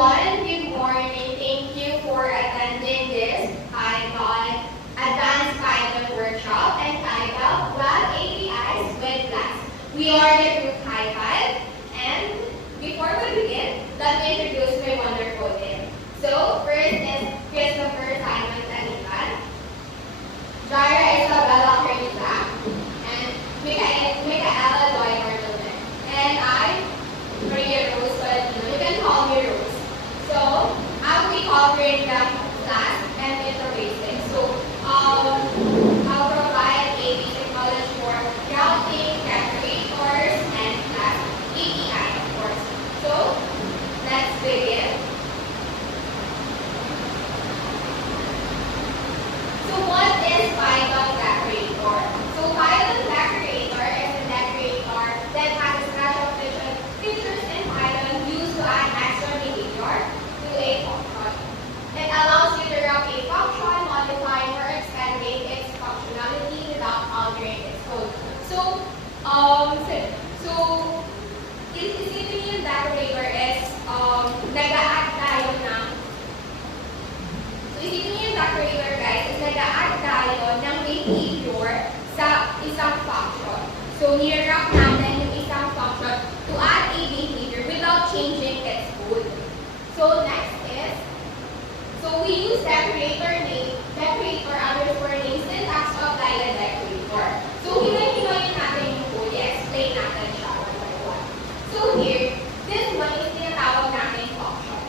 everyone. Good morning. Thank you for attending this Python Advanced Python Workshop entitled Web APIs with Class. We are the group Python, and before we begin, let me introduce my wonderful team. So, first is Christopher Simon Tanitan, Jara Isabella Carnisa, and Micaela Joy Martone. And I, Maria Rose Valentino. You can call me Rose. So, I'll be covering the class and interfacing. So, I'll provide a basic knowledge for routing, calculators, and class API, of course. So, let's begin. So, what is Python Decorator? So, Python Decorator is a decorator that has a special features in Python used to add extra behavior to a function. It allows you to wrap a function, modifying or expanding its functionality without altering its code. So isipin yung decorator is nag-a-add tayo ng decorator guys is nag-a-add tayo ng behavior sa isang function. So nirap natin yung isang function to add a behavior without changing its code. So next is, so we use decorator underscore name syntax to apply the decorator. So hinay-hinayin natin yung code, i-explain natin siya one by one. So here, this one is tinatawag natin function.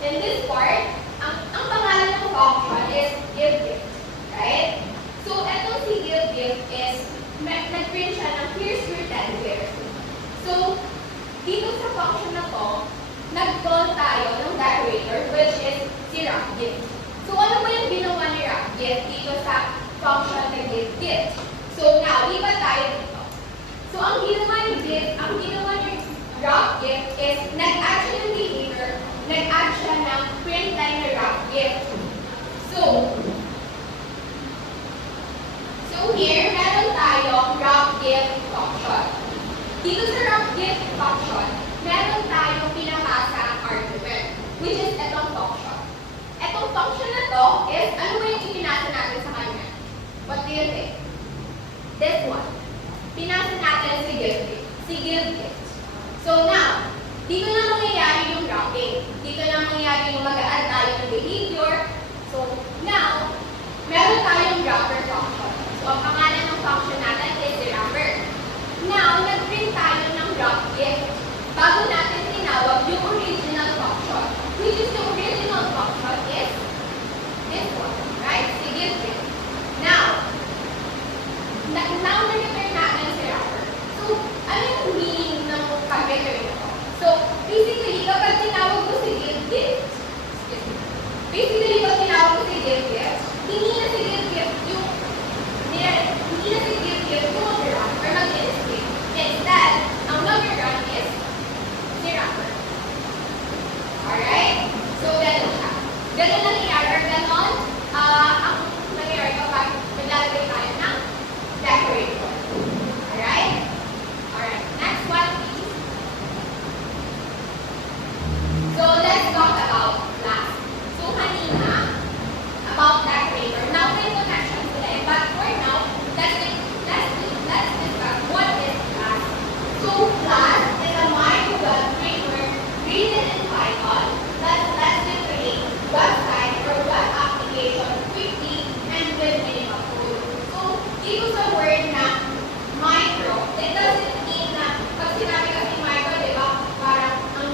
In this part, ang pangalan ng function is giveGift, right? So etong si giveGift is nag-print siya ng here's your teddy bear. So dito sa function na to, nag-call tayo ng decorator which is si wrapGift. So ano ba yung ginawa ni wrapGift dito sa function na giveGift? So now, lipat tayo dito. So ang ginawa ni wrapGift is nag-add siya ng behavior, nag-add siya ng print line na wrapGift. So here, meron tayong wrapGift function. Dito sa wrapGift function, meron tayong pinapasa argument, which is etong function. Etong function na to is, ano ba yung ipinasa natin sa kanya? What do you think? This one. Pinasa natin si giveGift. So now, dito na mangyayari yung wrapping. Dito na mangyayari yung mag-a-add tayo ng behavior. So now, meron tayong wrapper function. So ang pangalan ng function natin is si wrapper. Now, nag-print tayo ng wrapGift bago natin tinawag yung original function. Which is yung original function is this one, right? Si giveGift. Now na-return natin si wrapper. So, ano yung meaning ng pag-return ito? So, basically, kapag tinawag ko si giveGift, hindi na si giveGift yung mag-run or mag-escape. Instead, ang mag-run is si wrapper. Alright? So, ganun siya. Ganun nangyayari or ganon ang nangyayari kapag naglalagay tayo ng decorator. Alright? Alright. Next one, please. So, let's talk about class. So, kanina, about decorator. Now, may connection sila. But for now, let's discuss what is class. So, class is a micro-web framework written in Python that lets you create website or web application quickly and with minimal code. So, dito sa word na micro, it doesn't mean na pag sinabi kasi micro, di ba, parang ang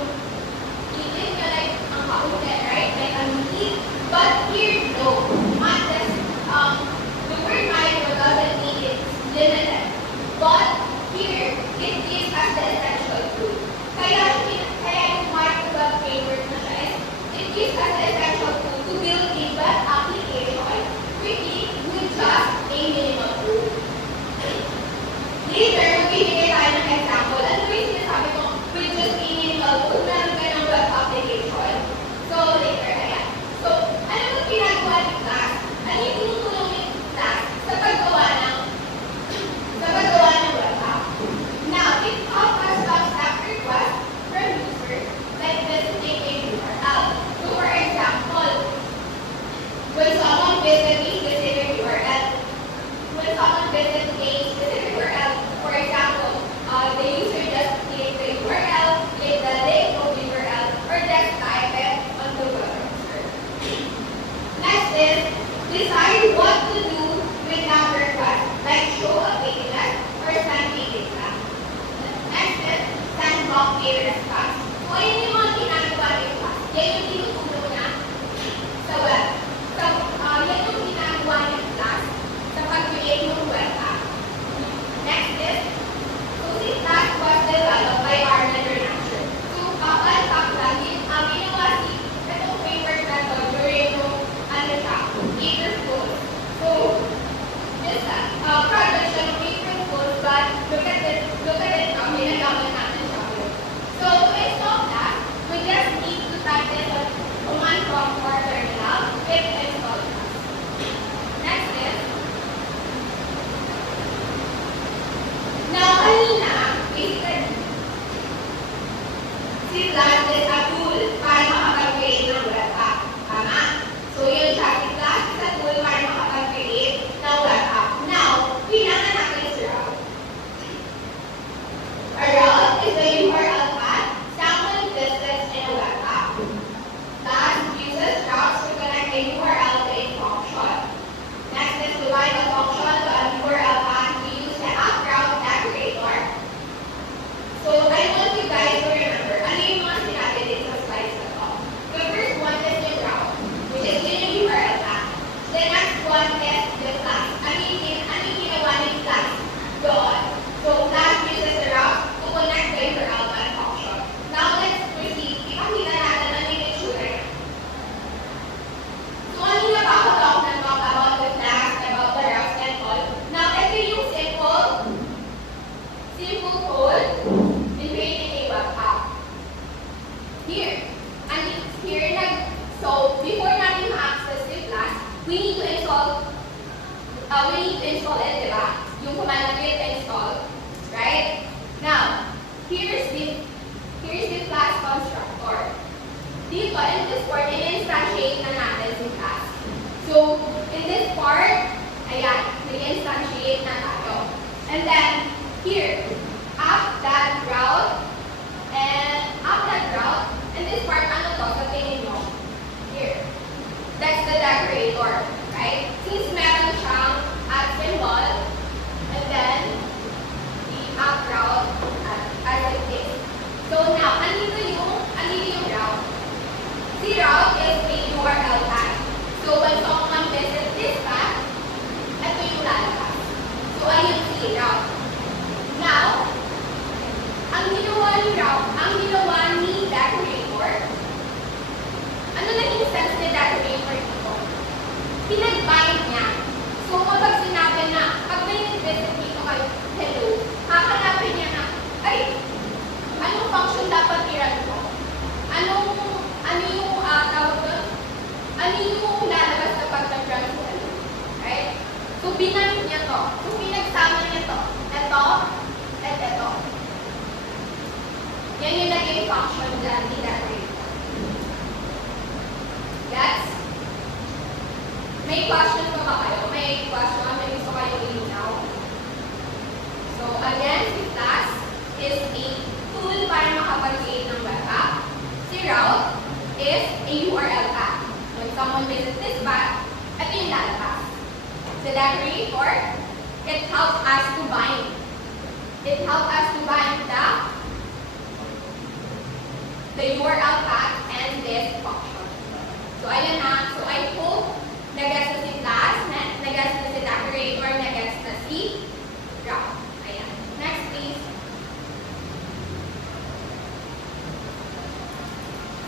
itin nyo like ang kaunti, right? Like ang maliit. But here, no. The word micro doesn't mean it's limited. But here, it gives us the essential tool. Kaya yung micro-web framework na siya is, it gives us the essential tool to build a web application quickly with just a minimal tool. Later, magbibigay tayo ng example. Ano ba yung sinasabi ko with just a minimal tool? Meron ka ng web application. So, later, ayan. So, ano ba ginagawa ni class? Ano yung tinutulong ni class sa paggawa ng web app? Now, it offers a step request from user like visiting a a response. So, ayun yung mga ginagawa ni class. Yan yung tinutulong niya sa web. So, yan yung ginagawa ni class sa pag-create ng web app. Next is, so si class was developed by Arnold Renasher. So, all faculty, ginawa si itong framework na to during yung April Fools. So, this project siya ng April Fools, but look at it now, ginagamit natin siya. So, to install that, we just need to type this on command prompt or terminal, hit install. Next is, now, kanina, basically, si Flash is a tool para makapag-create ng web app. Tama? So, yun siya. Si Flash is a tool para makapag-create ng web app. Now, kailangan natin si route. A route is the URL path sample distance in a web app. Flash uses routes to connect a URL to a function. Next is to bind a function to a URL path. We use the app route decorator. So, I want you guys to remember, ano yung mga sinabi din sa slides na to. The first one is yung route, which is yung URL path. The next one is the class. Ano yung ginawa ng class doon? So, class uses the route to connect the URL path function. Now, let's proceed. Ipakita natin ano yung itsura niya. So, kanina ba ako talk about the class, about the routes and all. Now, ito yung simple code in creating a web app. Here, so before natin ma-access the class, we need to install it, diba? Yung command na git install, right? Now, here's the class constructor. Dito, in this part, in-instantiate na natin si class. So, in this part, ayan, nag-instantiate na tayo. And then, here, and this part, ano to, sa tingin mo? Here. That's the decorator, right? Since meron siyang at symbol, and then, the app route as it is. So now, andito yung route. Si route is the URL path. So when someone visits this path, ito yung lalabas. So ayun si route. Now, ang ginawa ni decorator, ano naging sense ni decorator dito? Pinag-bind niya. So, kapag sinabi na, pag may nag-visit dito kayo, hello, hahanapin niya na, ay, anong function dapat i-run ko? Ano yung tawag doon? Ano yung lalabas kapag nag-run ko hello? Right? So, binand niya to. So, pinagsama niya to. Ito, at ito. Yan yung naging function dyan ni decorator. Yes? May question pa ba kayo? May question? May gusto kayong ilinaw? So, again, si Flash is a tool para makapag-create ng web app. Si route is a URL path. When someone visits this path, ito yung lalabas. The decorator, it helps us to bind. It helps us to bind the URL path and this function. So, ayan na. So, I hope nag-gets na si Flash, nag-gets na si decorator, nag-gets na si route. Ayan. Next, please.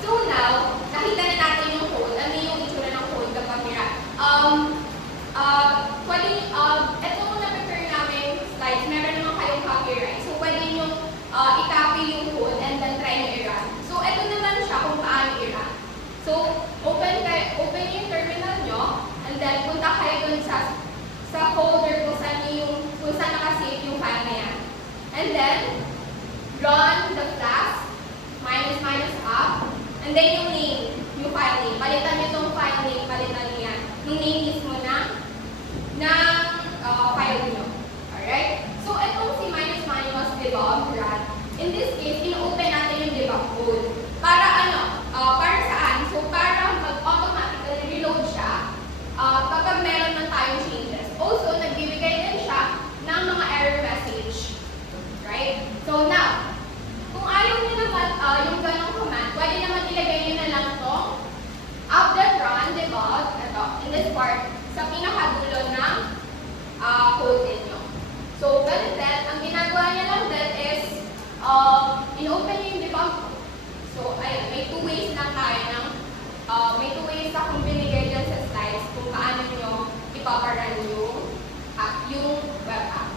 So, now, nakita na natin yung code. Ano yung itsura ng code kapag ito na-prepare namin slides. Meron naman kayong copyright. So, pwede nyo i-copy yung code and then try nyo i-run. So, ito naman siya kung paano i-run. So, open yung terminal nyo, and then punta kayo dun sa folder kung saan nakasave yung file na yan. And then, run the class, -up, and then yung name, yung file name. Palitan nyo itong file name, palitan nyo yan. Yung name mismo ng file nyo. Alright? So, itong si -was debug run. In this case, ino-open natin yung debug code. Para para saan? So, para mag-automatically reload siya kapag meron man tayong changes. Also, nagbibigay din siya ng mga error message. Right? So, now, kung ayaw nyo na code ninyo. So, ganun din, ang ginagawa niya lang din is, in-open niyo yung debug code. So, ayun, may two ways lang tayo ng, may two ways akong binigay dyan sa slides kung paano nyo ipaparan yung web app.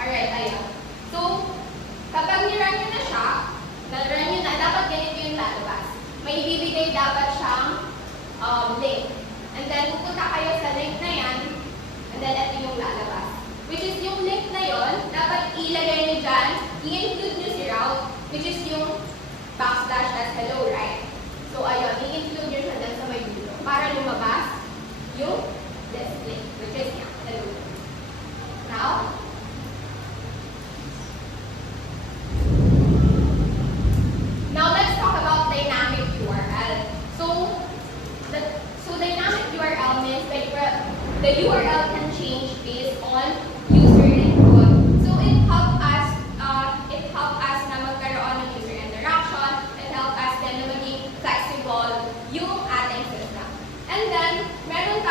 Alright, ayan. So, kapag nirun nyo na siya, nalrun nyo na, dapat ganito yung lalabas. May ibibigay dapat siyang link. And then, pupunta kayo sa link na yan, and then ito yung lalabas. Which is yung link na yon, dapat ilagay nyo dyan, i-include nyo si route, which is yung backslash as hello, right? So, ayun, i-include nyo siya dyan sa may dulo para lumabas yung this link, which is yan, hello. Now, let's talk about dynamic URL. So dynamic URL means that the URL can change based on user input. So it helps us na magkaroon ng user interaction. It helps us din na maging flexible yung ating system. And then meron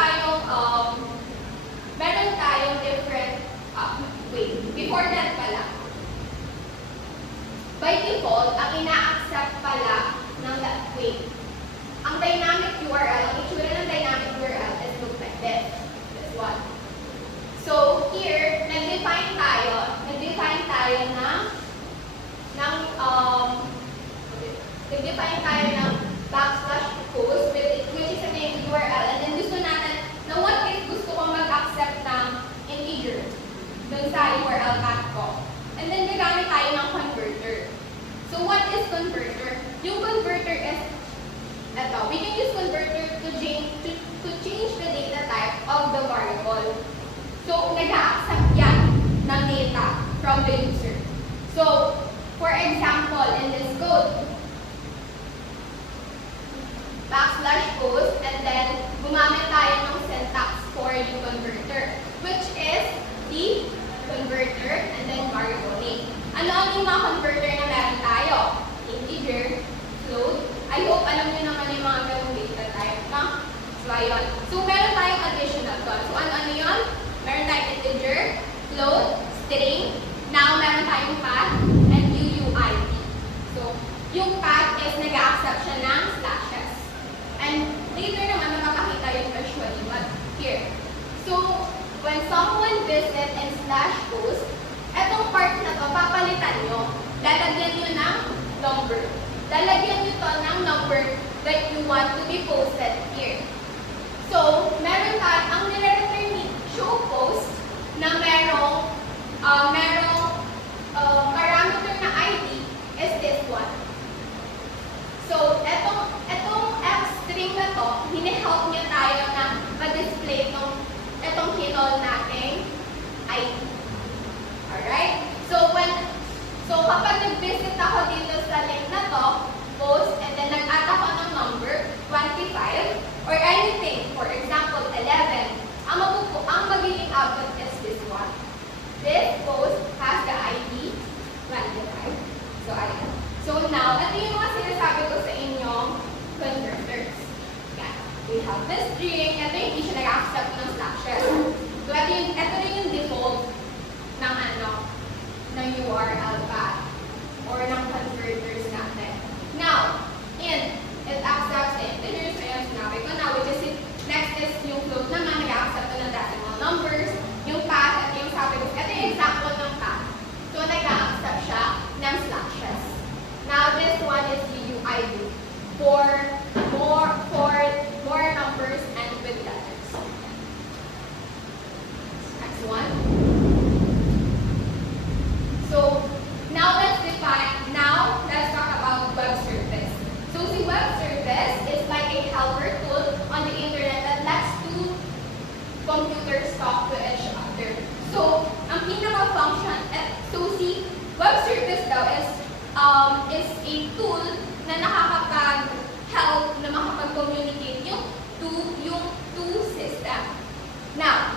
tayong different before that pala. By default, ang ina-accept pala ng ang dynamic URL, ang itsura ng dynamic URL is look like this. This one. So, here, nag-define tayo ng backslash post, which is a name URL. And then gusto natin, na what if gusto kong mag-accept ng integer dun sa URL path ko. And then gagamit tayo ng converter. So what is converter? Yung converter is, we can use converter to change the data type of the variable. So nag-accept yan ng data from the user. So, for example, in this code, backslash post, and then gumamit tayo ng syntax for yung converter, which is the converter and then variable name. Ano ang yung mga converter na meron tayo? Integer, float. I hope alam niyo naman yung mga ganung data type na. So, ayun. So, meron tayong additional doon. So, ano yun? Meron tayong integer, float, string. Now, meron tayong path, and UUID. So, yung path is nag-accept siya ng slashes. And later naman, makakakita yung visually, but here. So, when someone visit and slash post, etong part na to, papalitan nyo. Lalagyan nyo ng number. Lalagyan nyo to ng number that you want to be posted here. So, meron tayo, ang nire-return ni show post na merong parameter na ID is this one. So, etong F string na to, hini-help niya tayo na ma-display etong kinol nating ID. Alright? So kapag nag-visit ako dito sa link na to, post, and then nag-add ako ng number, 25, or anything, for example, 11, ang magiging output is this one. This post has the ID 25. So, ayan. So, now, ito yung mga sinasabi ko sa inyong converters. Yan. We have this string. Ito yung hindi siya nag-accept ng slashes. So, ito rin yung default ng URL path or ng converters natin. Now, it accepts the integers. So, yan sinabi ko na, which is next is yung float naman, nag-accept ng decimal numbers. Yung path, at yung sabi ko, ito yung example ng path. So, nag-accept siya ng slashes. Now, this one is UUID for more numbers and with letters. Next one. So, now let's talk about web service. So, the web service is like a helper tool on the internet that lets two computers talk to each other. So, ang pinaka-function, so si web service daw is a tool na nakakapag-help na makapag-communicate yung two system. Now,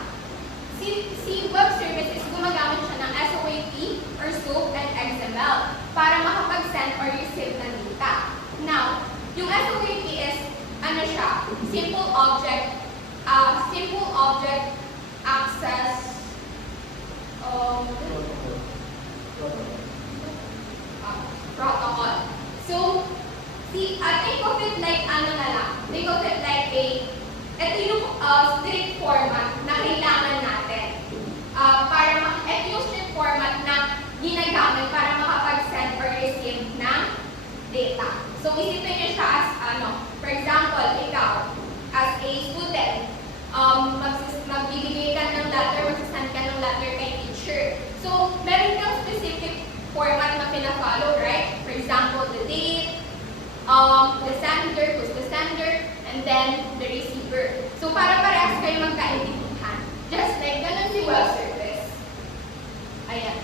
si web service is gumagamit siya ng SOAP or SOAP and XML para makapag-send or receive ng data. Now, yung SOAP is ano siya, simple object access protocol. So, think of it like ano na lang, think of it like ito yung strict format na kailangan natin. Ito yung strict format na ginagamit para makapag-send or receive ng data. So, isipin niyo siya as for example, ikaw, as a student, magbibigay ka ng letter, magsasend ka ng letter kay teacher. So, meron kang specific format na pina-follow, right? For example, the date, the sender, who's the sender, and then the receiver. So, para parehas kayo magkaintindihan. Just like ganun si web service. Ayan.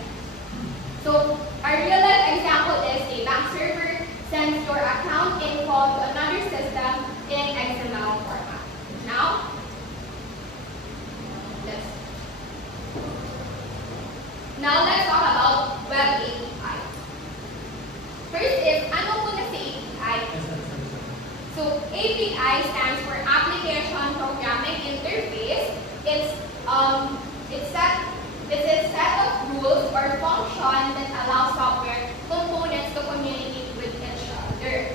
So, our real-life example is a bank server sends your account info to another system in XML format. Now, let's talk about web API. First is, ano muna si API? So, API stands for Application Programming Interface. It's a set of rules or function that allows software components to communicate with each other.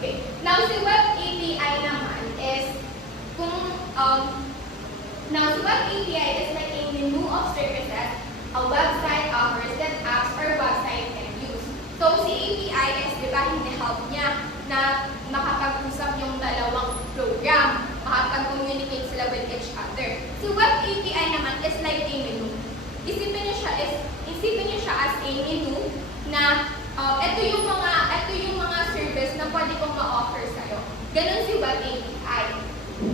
Okay. Now, si web API naman is si web API is like a menu of services a website offers that apps or website can use. So, si API is, di ba, help niya na makapag-usap yung dalawang program, makapag-communicate sila with each other. Si web API naman is like a menu. Isipin niyo siya as a menu na ito yung mga service na pwede kong ma-offer sa'yo. Ganun si web API.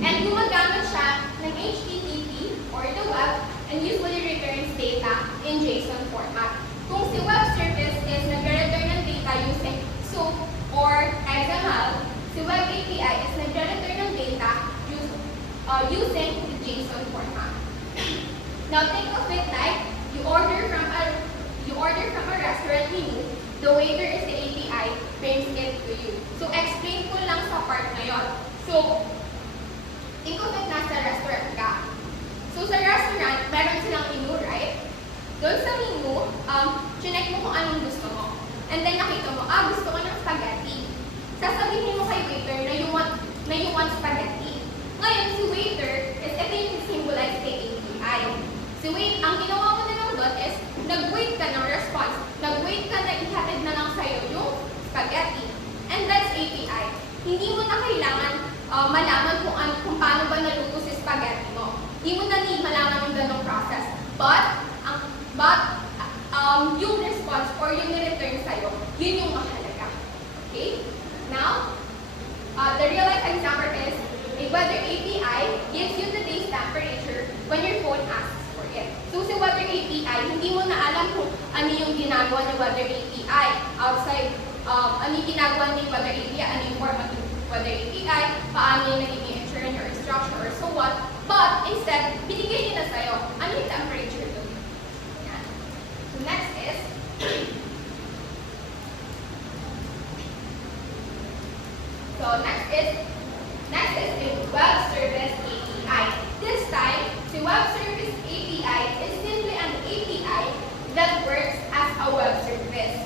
And gumagamit siya ng HTTP or the web and usually returns data in JSON format. Kung si web service is nagre-return ng data using SOAP or XML, si web API is nagre-return ng data using the JSON format. Now think of it like you order from a restaurant menu, the waiter is the API, brings it to you. So explain ko lang sa part na yon. So, think of it nasa restaurant ka. So sa restaurant, meron silang menu, right? Doon sa menu, chinek mo kung anong gusto mo. And then nakita mo, gusto ko ng spaghetti. Sasabihin mo kay waiter na you want spaghetti. Ngayon, si waiter is ito yung symbolize kay API. Ang ginawa mo na lang doon is, nag-wait ka ng response. Nag-wait ka na ihatid na lang sa'yo yung spaghetti. And that's API. Hindi mo na kailangan malaman kung paano ba naluto si spaghetti mo. Hindi mo na need malaman yung ganong process. But yung response or yung ni-return sa'yo, yun yung mahalaga. Okay? Now, the real-life example is, a weather API gives you the day's temperature when your phone asks for it. So, sa weather API, hindi mo na alam kung ano yung ginagawa ng weather API outside. Ano yung ginagawa ng weather API, ano yung format ng weather API, paano yung nagiging insurance or structure or so what. But, instead, binigay nila sa'yo, ano yung temperature doon. Yan. So, next is, the web service API. This time, the web service API is simply an API that works as a web service.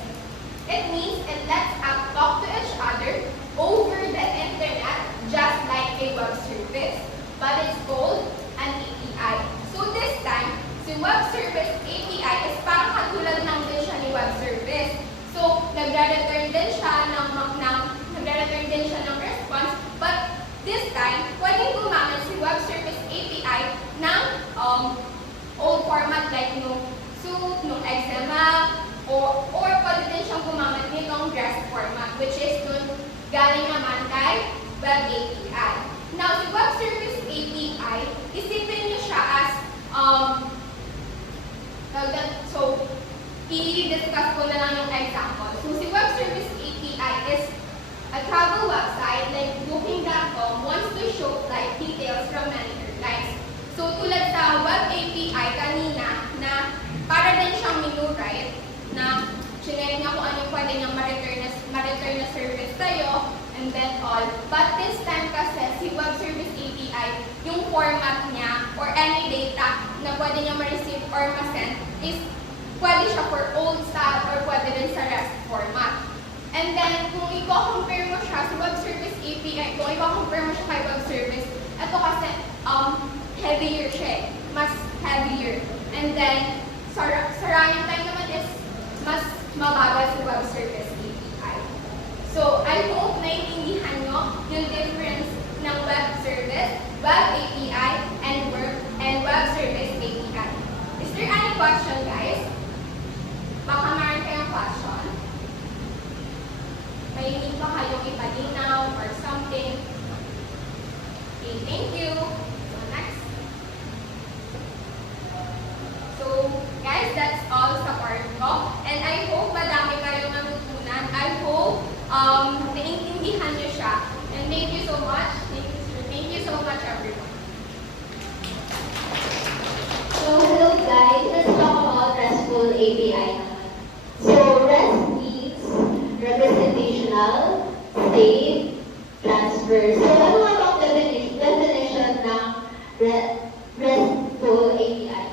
It means it lets apps talk to each other over the internet just like a web service. But it's called an API. So this time, the web service API is parang katulad ng din siya ni web service. So, nagre-return din siya ng response, but this time, pwedeng gumamit si web service API ng old format like nung SOAP, nung XML, or pwede din siyang gumamit nitong REST format, which is dun galing naman kay web API. Now, si web service API, isipin niyo siya as, i-discuss ko na lang yung example. So, si web service API is a travel website like Booking.com wants to show flight details from many airlines. So, tulad sa web API kanina na para din siyang menu, right? Na chinek niya kung ano pwede niyang ma-return all. But this time kasi, si Web Service API, yung format niya or any data na pwede niya ma-receive or ma-send is pwede siya for old style or pwede din sa REST format. And then, kung i-compare mo siya sa Web Service API, kung i-compare mo siya kay Web Service, ito kasi heavier siya eh. Mas heavier. And then, sa running time naman is mas mabagal sa Web Service API. So, I hope naiintindihan nyo yung difference ng Web Service, Web API, and Web Service API. Is there any question, guys? Baka meron kayong question. May need pa kayong ipalinaw or something. Okay, thank you. So, next. So, guys, that's all sa part ko. And I hope madami kayong natutunan. I hope naiintindihan nyo siya. And thank you so much. Thank you so much, everyone. So, hello guys, let's talk about RESTful API. So, REST means representational, state, transfer. So, ano nga bang definition ng RESTful API?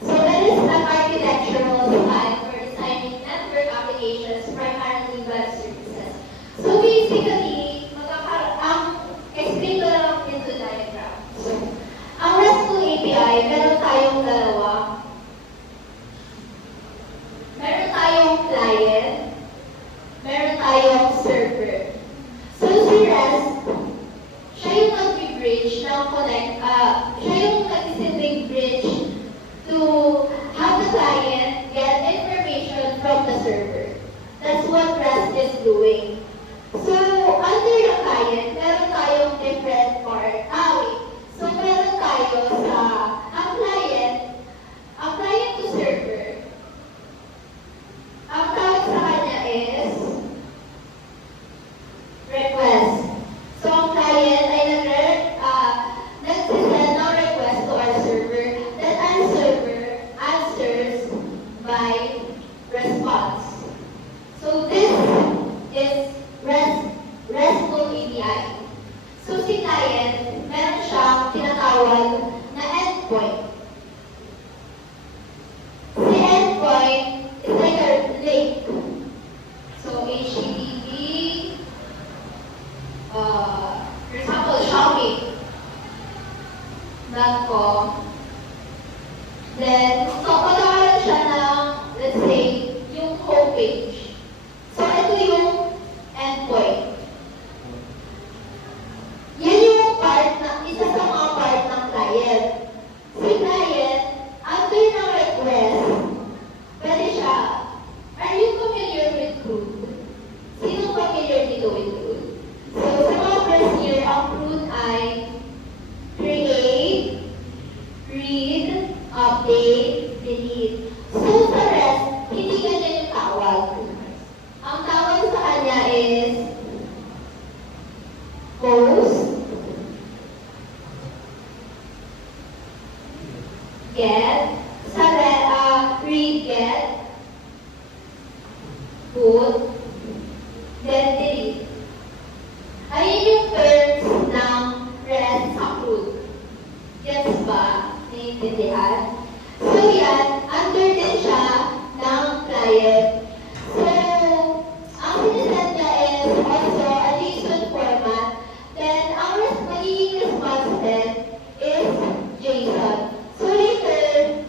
So, it is an architectural style for designing network applications, primarily web services. So, basically, explain ko lang into diagram. So, ang RESTful API, meron tayong dalawa. Meron tayong client, meron tayong server. So, si REST, siya yung nag-bridge ng siya yung nag-silbing bridge to have the client get information from the server. That's what REST is doing. So, under the client, meron tayong different part. So, meron tayo sa ang client to server. Ang tawag sa kanya is request. So, ang client ay nagsisend ng request to our server, that our server answers by response. So, this is RESTful API. So, si client, meron siyang tinatawag na endpoint. Si endpoint is like a link. So, HTTP, for example, Shopee.com. Then, so, pagkakaroon siya ng, let's say, yung homepage. So, ito yung endpoint. Yan yung isa sa mga part ng client. Si client, after ng request, pwede siya, are you familiar with CRUD? Sino familiar dito with CRUD? So, sa mga first year, ang CRUD ay create, read, update, delete. So, sa REST, hindi ganyan yung tawag. Ang tawag sa kanya is post, get, read, get, put, then delete. Ayun yung terms ng REST sa CRUD. Gets ba? Naiintindihan? So yan, under din siya ng client. So, ang sinisend niya is also a JSON format. Then, ang magiging response din is JSON. So later,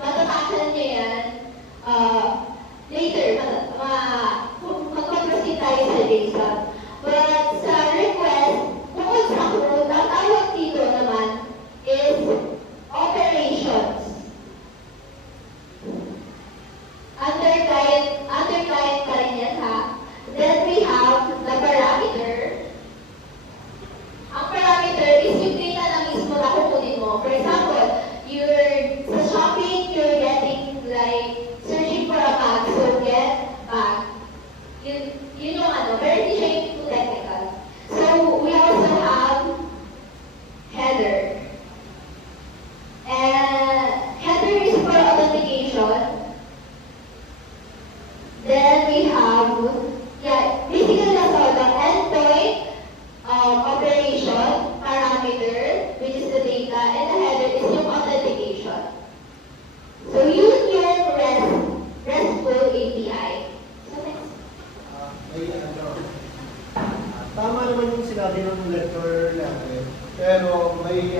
may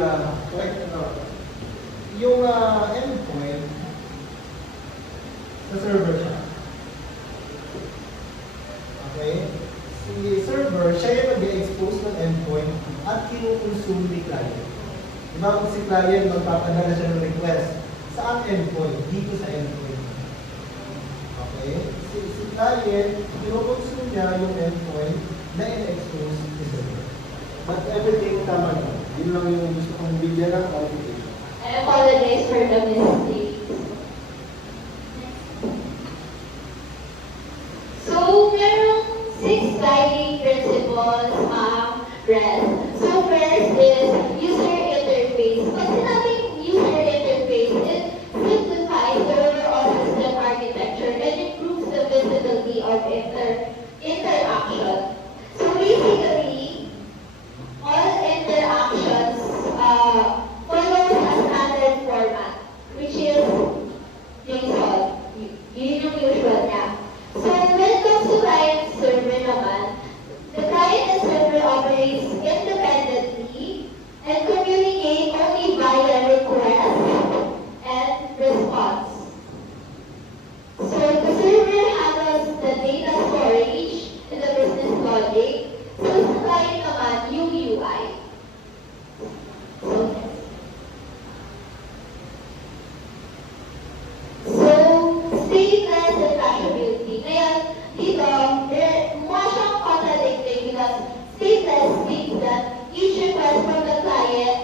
correct yung endpoint sa server siya. Okay? Si server, siya yung nag-expose ng endpoint at kinukonsume ni client. Diba kung si client magpapadala siya ng request, saan endpoint? Dito sa endpoint. Okay? Si client, kinukonsume niya yung endpoint na ina-expose ni server. But everything tama na. Yun lang yung gusto kong bigyan ng clarification. I apologize for the mistake. So, merong 6 guiding principles ang REST. So, first is user interface. Pag sinabing user interface, it simplifies the overall system architecture and improves the visibility of interaction. So, basically, all interactions follows a standard format, which is JSON. Yun yung usual niya. So when it comes to client-server naman, the client and server operates independently and communicate only via request and response. So the server handles the data storage and the business logic. So sa client naman, yung UI. So, stateless and cachability. Ngayon, dito, mukha siyang contradicting because stateless means that each request from the client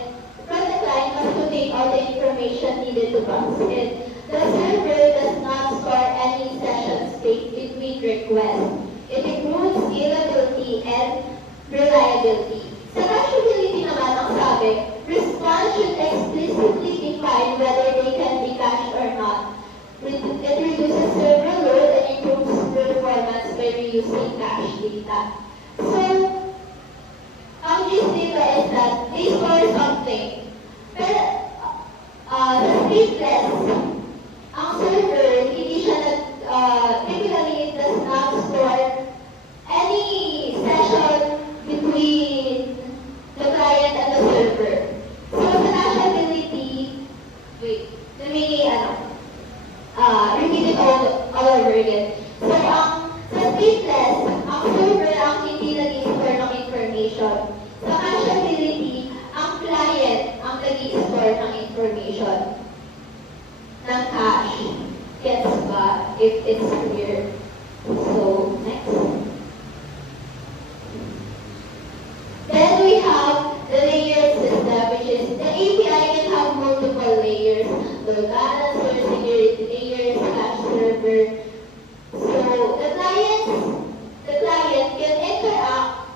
must contain all the information needed to process it. The server does not store any session state between requests. It improves scalability and reliability. Sa cachability naman, ang sabi, response should explicitly define whether they can be cached or not. It reduces server load and improves performance by reusing cache data. So, ang gist dito is that they store something. Pero, the stateless, ang server, hindi siya typically it does not store any session between the client and the server. So, sa cachability, wait, let me, repeat it all over again. So, sa stateless, ang server ang hindi nag-i-store ng information. Sa cachability, ang client ang nag-i-store ng information ng cache. Gets ba? If it's clear. So, next. Then we have the layered system, which is the API can have multiple layers. Load balancer, security layers, cache server. So the client can interact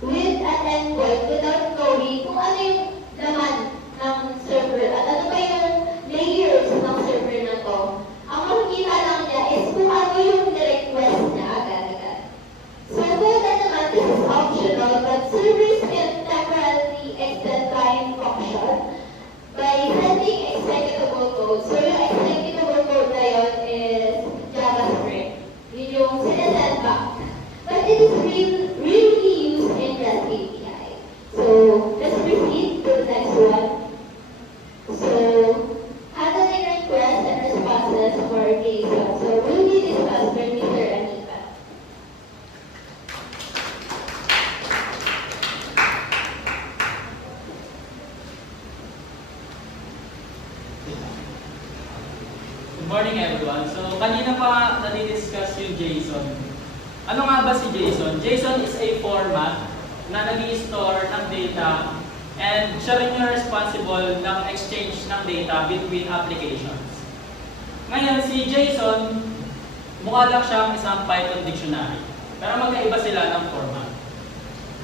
with an endpoint without knowing kung ano yung laman ng server at ano ba yung layers ng server na to. Ang makikita lang niya is kung ano yung request niya agad-agad. So that naman, this is optional, but servers can temporarily extend client function by sending executable code. So yung executable code na yun is JavaScript. Yun yung sinesend back. But it is really used in REST API. So let's proceed to the next one. So handling requests and responses for JSON. So will be discussed by Mr. Anika. Good morning everyone. So kanina pa nadi-discuss yung JSON. Ano nga ba si JSON? JSON is a format na nag-i-store ng data and siya rin yung responsible ng exchange ng data between applications. Ngayon, si JSON, mukha lang siyang isang Python dictionary. Pero magkaiba sila ng format.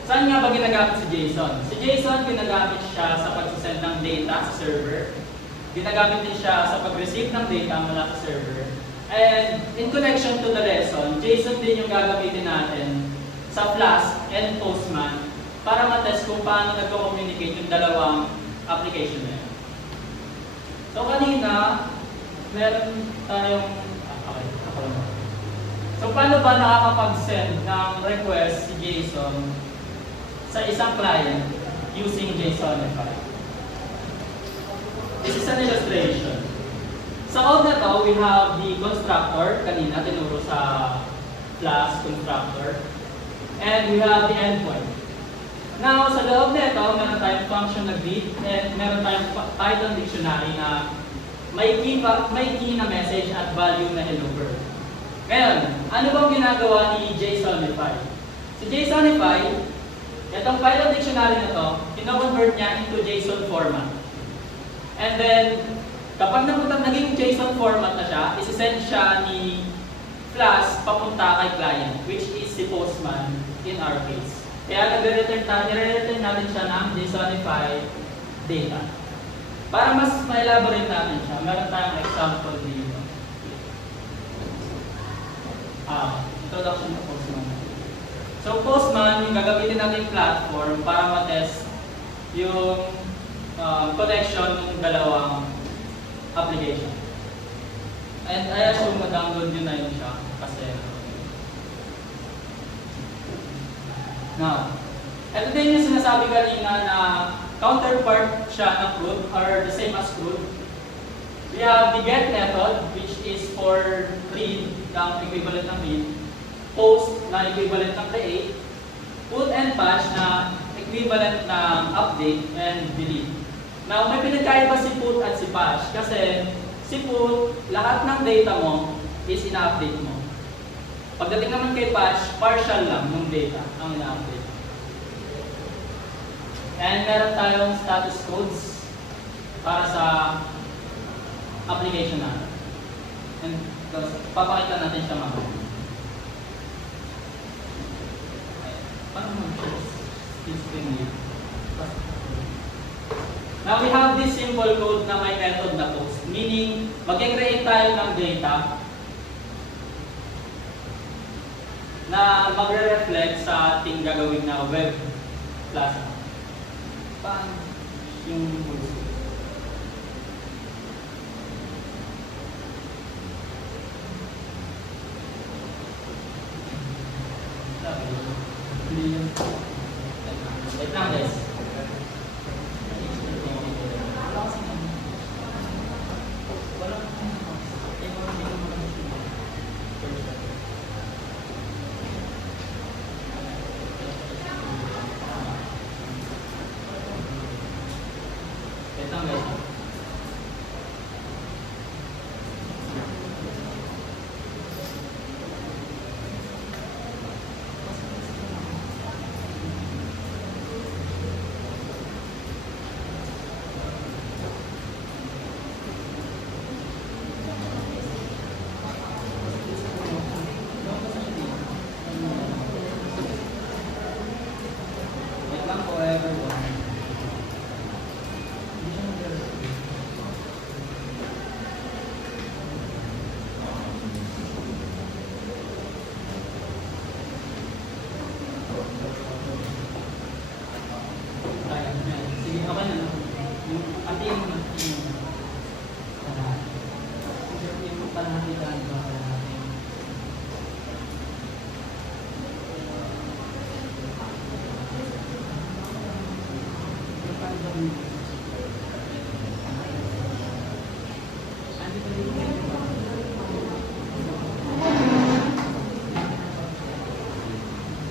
Saan nga ba ginagamit si JSON? Si JSON, ginagamit siya sa pag-send ng data sa server. Ginagamit din siya sa pag-receive ng data mula sa server. And in connection to the lesson, JSON din yung gagamitin natin sa Flask and Postman para matest kung paano nagko-communicate yung dalawang application na yun. So kanina, meron tayong... okay, ako lang. So paano ba nakakapag-send ng request si JSON sa isang client using JSONify. This is an illustration. Sa code na to, we have the constructor, kanina tinuro sa class constructor, and we have the endpoint. Now, sa loob nito, meron tayong function na greet, and meron tayong Python dictionary na may key na message at value na hello world. Ngayon, ano bang ginagawa ni JSONify? Si JSONify, itong Python dictionary na to, kino-convert niya into JSON format. And then, kapag naging JSON format na siya, isi-send siya ni Flash papunta kay client, which is si Postman in our case. Kaya nire-return natin siya ng JSONify data. Para mas ma-elaborate natin siya, meron tayong example dito. Introduction to Postman. So Postman, yung gagamitin natin platform para ma-test yung connection ng dalawang application. And I assume ma-download nyo na yun siya kasi now, ito din yung sinasabi kanina na counterpart siya ng CRUD or the same as CRUD. We have the get method which is for read ng equivalent ng read, post na equivalent ng create, put and patch na equivalent ng update and delete. Now, may pinagkaiba si put at si patch kasi si put, lahat ng data mo is ina-update mo. Pagdating naman kay patch, partial lang yung data ang ina-update. And meron tayong status codes para sa application natin. And papakita natin siya mamaya. Paano mo Now we have this simple code na may method na post. Meaning, mag-create tayo ng data na magre-reflect sa ating gagawin na web plaza. Paano yung post? Wait lang guys.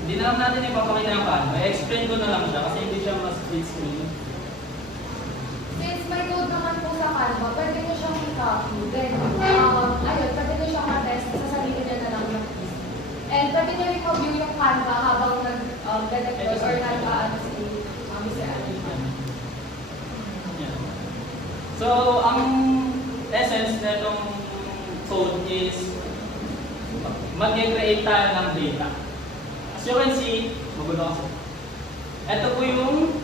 Hindi na lang natin ipapakita ng paano. I-explain ko na lang siya kasi hindi siya mas split screen. Since may code naman po sa Canva, pwede ko siyang i-copy. Then, ayun, pwede ko siyang ma-test sa sarili niya na lang ng piece. And pwede niyo i-view yung Canva habang nag-detect or nag-ano si Mr. Ali. Yeah. So, ang essence na itong code is mag-create tayo ng data. As you can see, magulo kasi. Ito po yung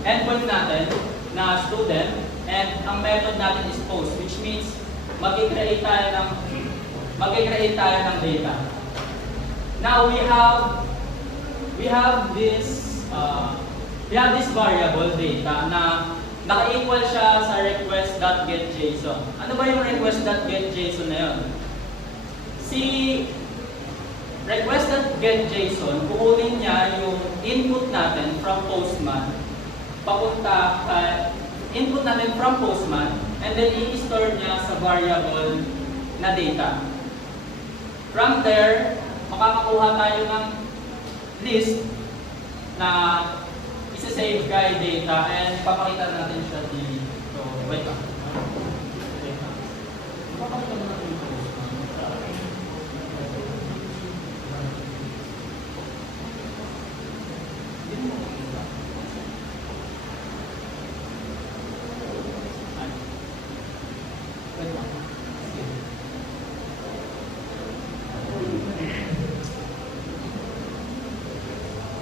endpoint natin na student and ang method natin is post, which means mag-create tayo ng data. Now we have this variable data na naka-equal siya sa request.getJSON. Ano ba yung request.getJSON na yun? request.getJSON, kukunin niya yung input natin from Postman, and then i-store niya sa variable na data. From there, makakakuha tayo ng list na isa-save guide data and papakita natin siya dito. So, wait lang. Papakita natin ito.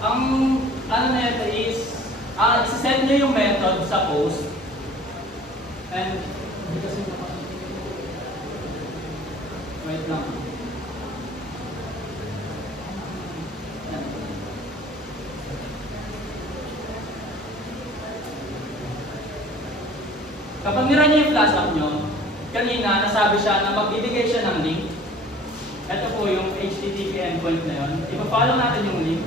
Ang ano na ito is, isa-set nyo yung method sa post. And, hindi kasi wait lang. Yan. Kapag nira niyo yung flash up nyo, kanina nasabi siya na magbibigay siya ng link. Ito po yung HTTP endpoint na yun. Ipa-follow natin yung link.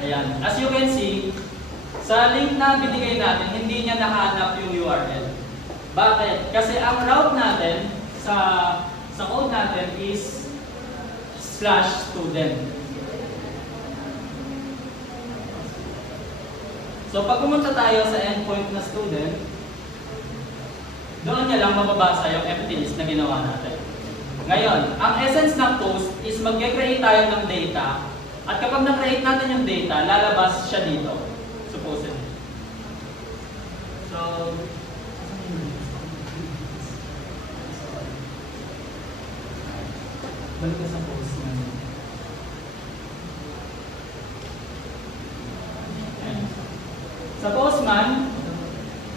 Ayan. As you can see, sa link na binigay natin, hindi niya nahanap yung URL. Bakit? Kasi ang route natin sa code natin is /student. So pag pumunta tayo sa endpoint na student, doon niya lang mababasa yung empty list na ginawa natin. Ngayon, ang essence ng post is mag-create tayo ng data. At kapag na-create natin yung data, lalabas siya dito, supposedly. So, balik ka sa post natin. Sa Postman,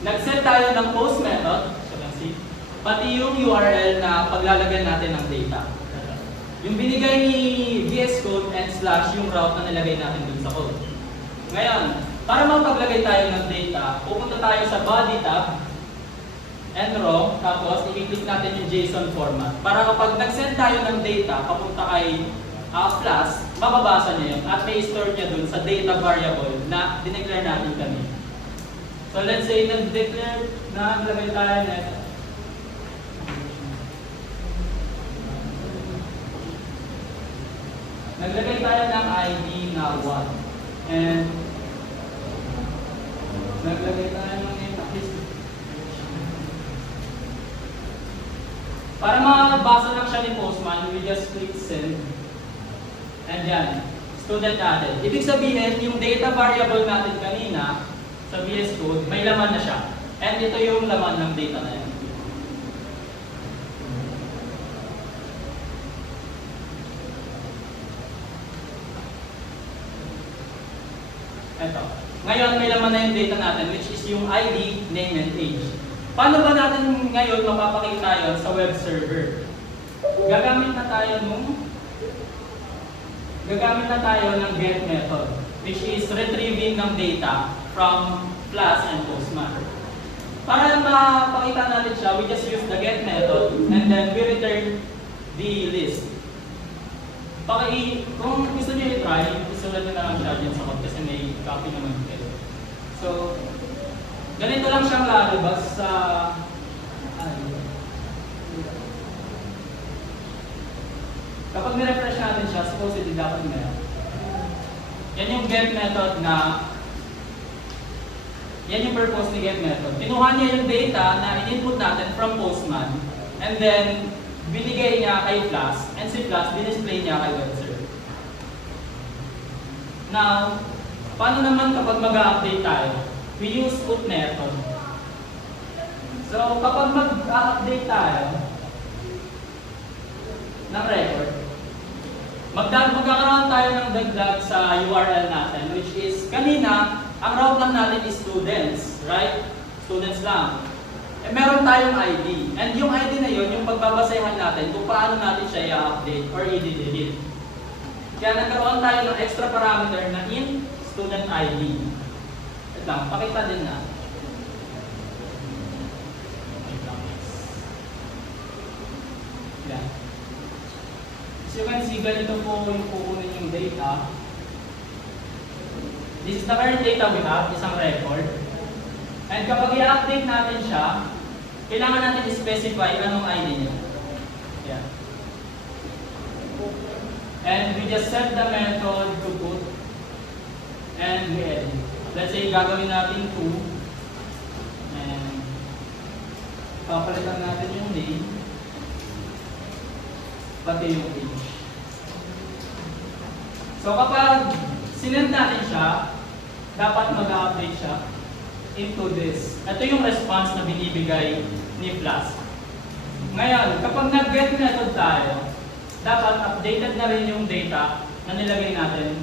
nag-set tayo ng post method, pati yung URL na paglalagyan natin ng data. Yung binigay ni VS Code and / yung route na nilagay natin dun sa code. Ngayon, para mapaglagay tayo ng data, pupunta tayo sa body tab, and raw, tapos i-click natin yung JSON format. Para kapag nag-send tayo ng data papunta kay Flash, mababasa niya yun at may store niya dun sa data variable na dineclare natin kanina. So let's say nag-declare na naglagay tayo na naglagay tayo ng ID na 1 and naglagay tayo ng name at least. Para mabasa lang siya ni Postman, we just click send and yan, student natin. Ibig sabihin, yung data variable natin kanina sa VS Code, may laman na siya. And ito yung laman ng data na yan. Ito. Ngayon, may laman na yung data natin, which is yung ID, name, and age. Paano ba natin ngayon mapapakita yun sa web server? Gagamit na tayo ng get method, which is retrieving ng data from Flash and Postman. Para mapakita natin siya, we just use the get method and then we return the list. Kung gusto nyo i-try, isulat nyo na lang siya dyan sa code kasi may copy naman kayo. So, ganito lang siyang lalabas sa kapag nirefresh natin siya, supposedly dapat meron. Yan yung get method na yan yung purpose ni get method. Kinuha niya yung data na in-input natin from Postman and then binigay niya kay Flash and si Flash dinisplay niya kay web server. Now, paano naman kapag mag-update tayo? We use put method. So, kapag mag-update tayo ng record, magkakaroon tayo ng dagdag sa URL natin, which is, kanina, ang route lang natin is students, right? Students lang. Eh, meron tayong ID. And yung ID na yun, yung pagbabasehan natin kung paano natin siya i-update or i-delete. Kaya nagkaroon tayo ng extra parameter na in student ID. Wait lang, pakita din na. Yan. As you can see, ganito po yung kukunin yung data. This is the current data we have, isang record. And kapag i-update natin siya, kailangan natin i-specify anong ID niya. Yeah. And we just set the method to put and we edit. Let's say gagawin natin 2 and papalitan natin yung name pati yung age. So kapag sinend natin siya, dapat mag-update siya into this. Ito yung response na binibigay ni Flask. Ngayon, kapag nag-get method tayo, dapat updated na rin yung data na nilagay natin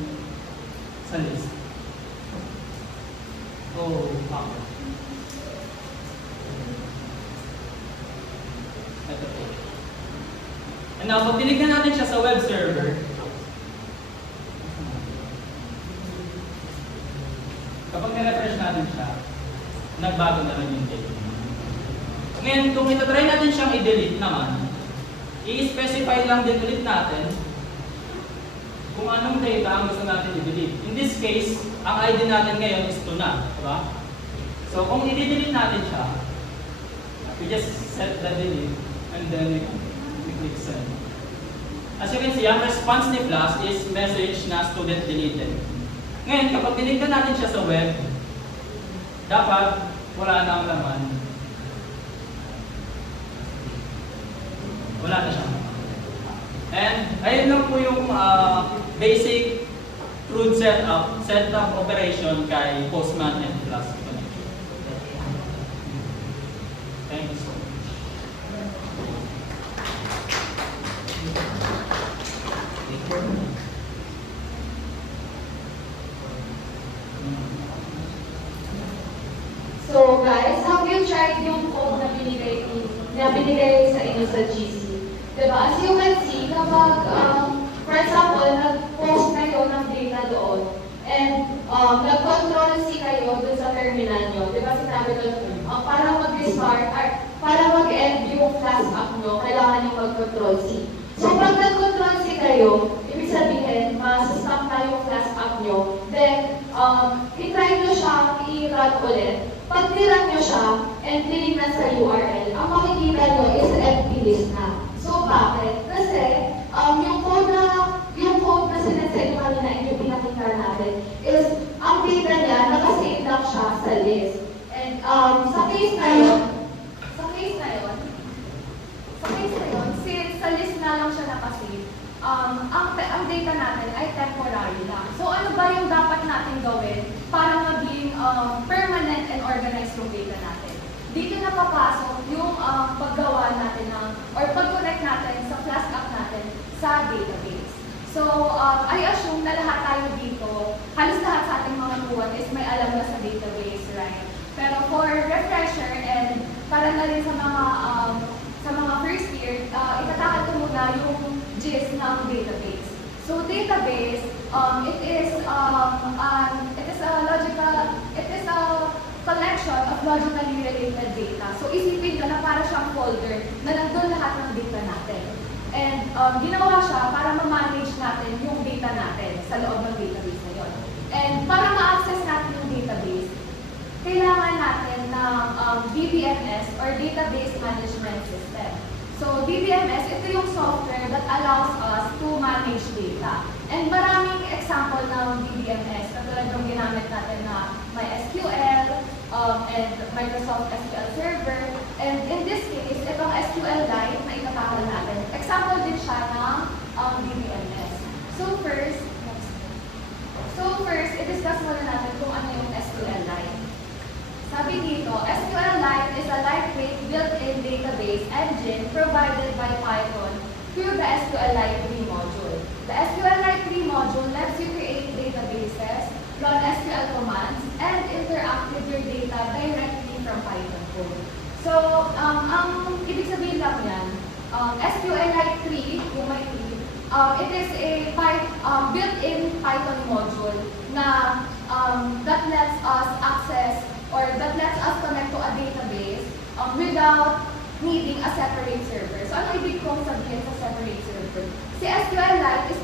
sa list. Oh, okay. Ito po. And now, pag tinignan natin siya sa web server, kapag nirefresh natin siya, nagbago na rin yung data. Ngayon, kung itatry natin siyang i-delete naman, i-specify lang din ulit natin kung anong data ang gusto natin i-delete. In this case, ang ID natin ngayon is 2 na, diba? So, kung i-delete natin siya, we just set the delete and then we click send. As you can see, ang response ni Flask is message na student deleted. Ngayon, kapag tinignan natin siya sa web, dapat wala na ang laman. Wala na siya. And ayun lang po yung basic crude setup operation kay Postman and Flask connection. Thank you so much. So guys, have you tried yung code na binigay sa inyo sa GC? Diba? As you can see, kapag, for example, nag-post kayo ng data doon, and nag-control C kayo doon sa terminal nyo, diba sinabi doon, para mag-restart, para mag-end yung Flask app nyo, kailangan nyo mag-control C. So pag nag-control C kayo, ibig sabihin, masastop na yung Flask app nyo, then, i-try nyo siyang i-run ulit. Pag nirun nyo siya, and tinignan sa URL, ang makikita nyo is empty list na. So bakit? Kasi, yung code na sinasend kanina na yung pinakita natin is, ang data niya, nakasave lang siya sa list. And sa case na yun, since sa list na lang siya nakasave, ang data natin ay temporary lang. So ano ba yung dapat natin gawin para maging permanent and organized yung data natin? Dito na papasok yung paggawa natin or pag-connect natin sa Flask app natin sa database. So I assume na lahat tayo dito, halos lahat sa ating mga buwan is may alam na sa database, right? Pero for refresher and para na rin sa mga first year, itatakal ko muna yung gist ng database. So database, it is a collection of logically related data. So isipin nyo na para siyang folder na nandun lahat ng data natin. And ginawa siya para ma-manage natin yung data natin sa loob ng database na yun. And para ma-access natin yung database, kailangan natin ng DBMS or Database Management System. So DBMS, ito yung software that allows us to manage data. And maraming example ng DBMS, katulad ng ginamit natin na MySQL and Microsoft SQL Server. And in this case, itong SQLite na itatakal natin. Example din siya ng DBMS. So first, i-discuss muna natin kung ano yung SQLite. Sabi dito, SQLite is a lightweight built-in database engine provided by Python through the SQLite module. The SQLite 3 module lets you create databases, run SQL commands, and interact with your data directly from Python code. So, ang ibig sabihin lang yan, SQLite 3, yung may 3, it is a built-in Python module na that lets us access or that lets us connect to a database without needing a separate server. So, ano ibig kong sabihin sa separate server? Si SQLite is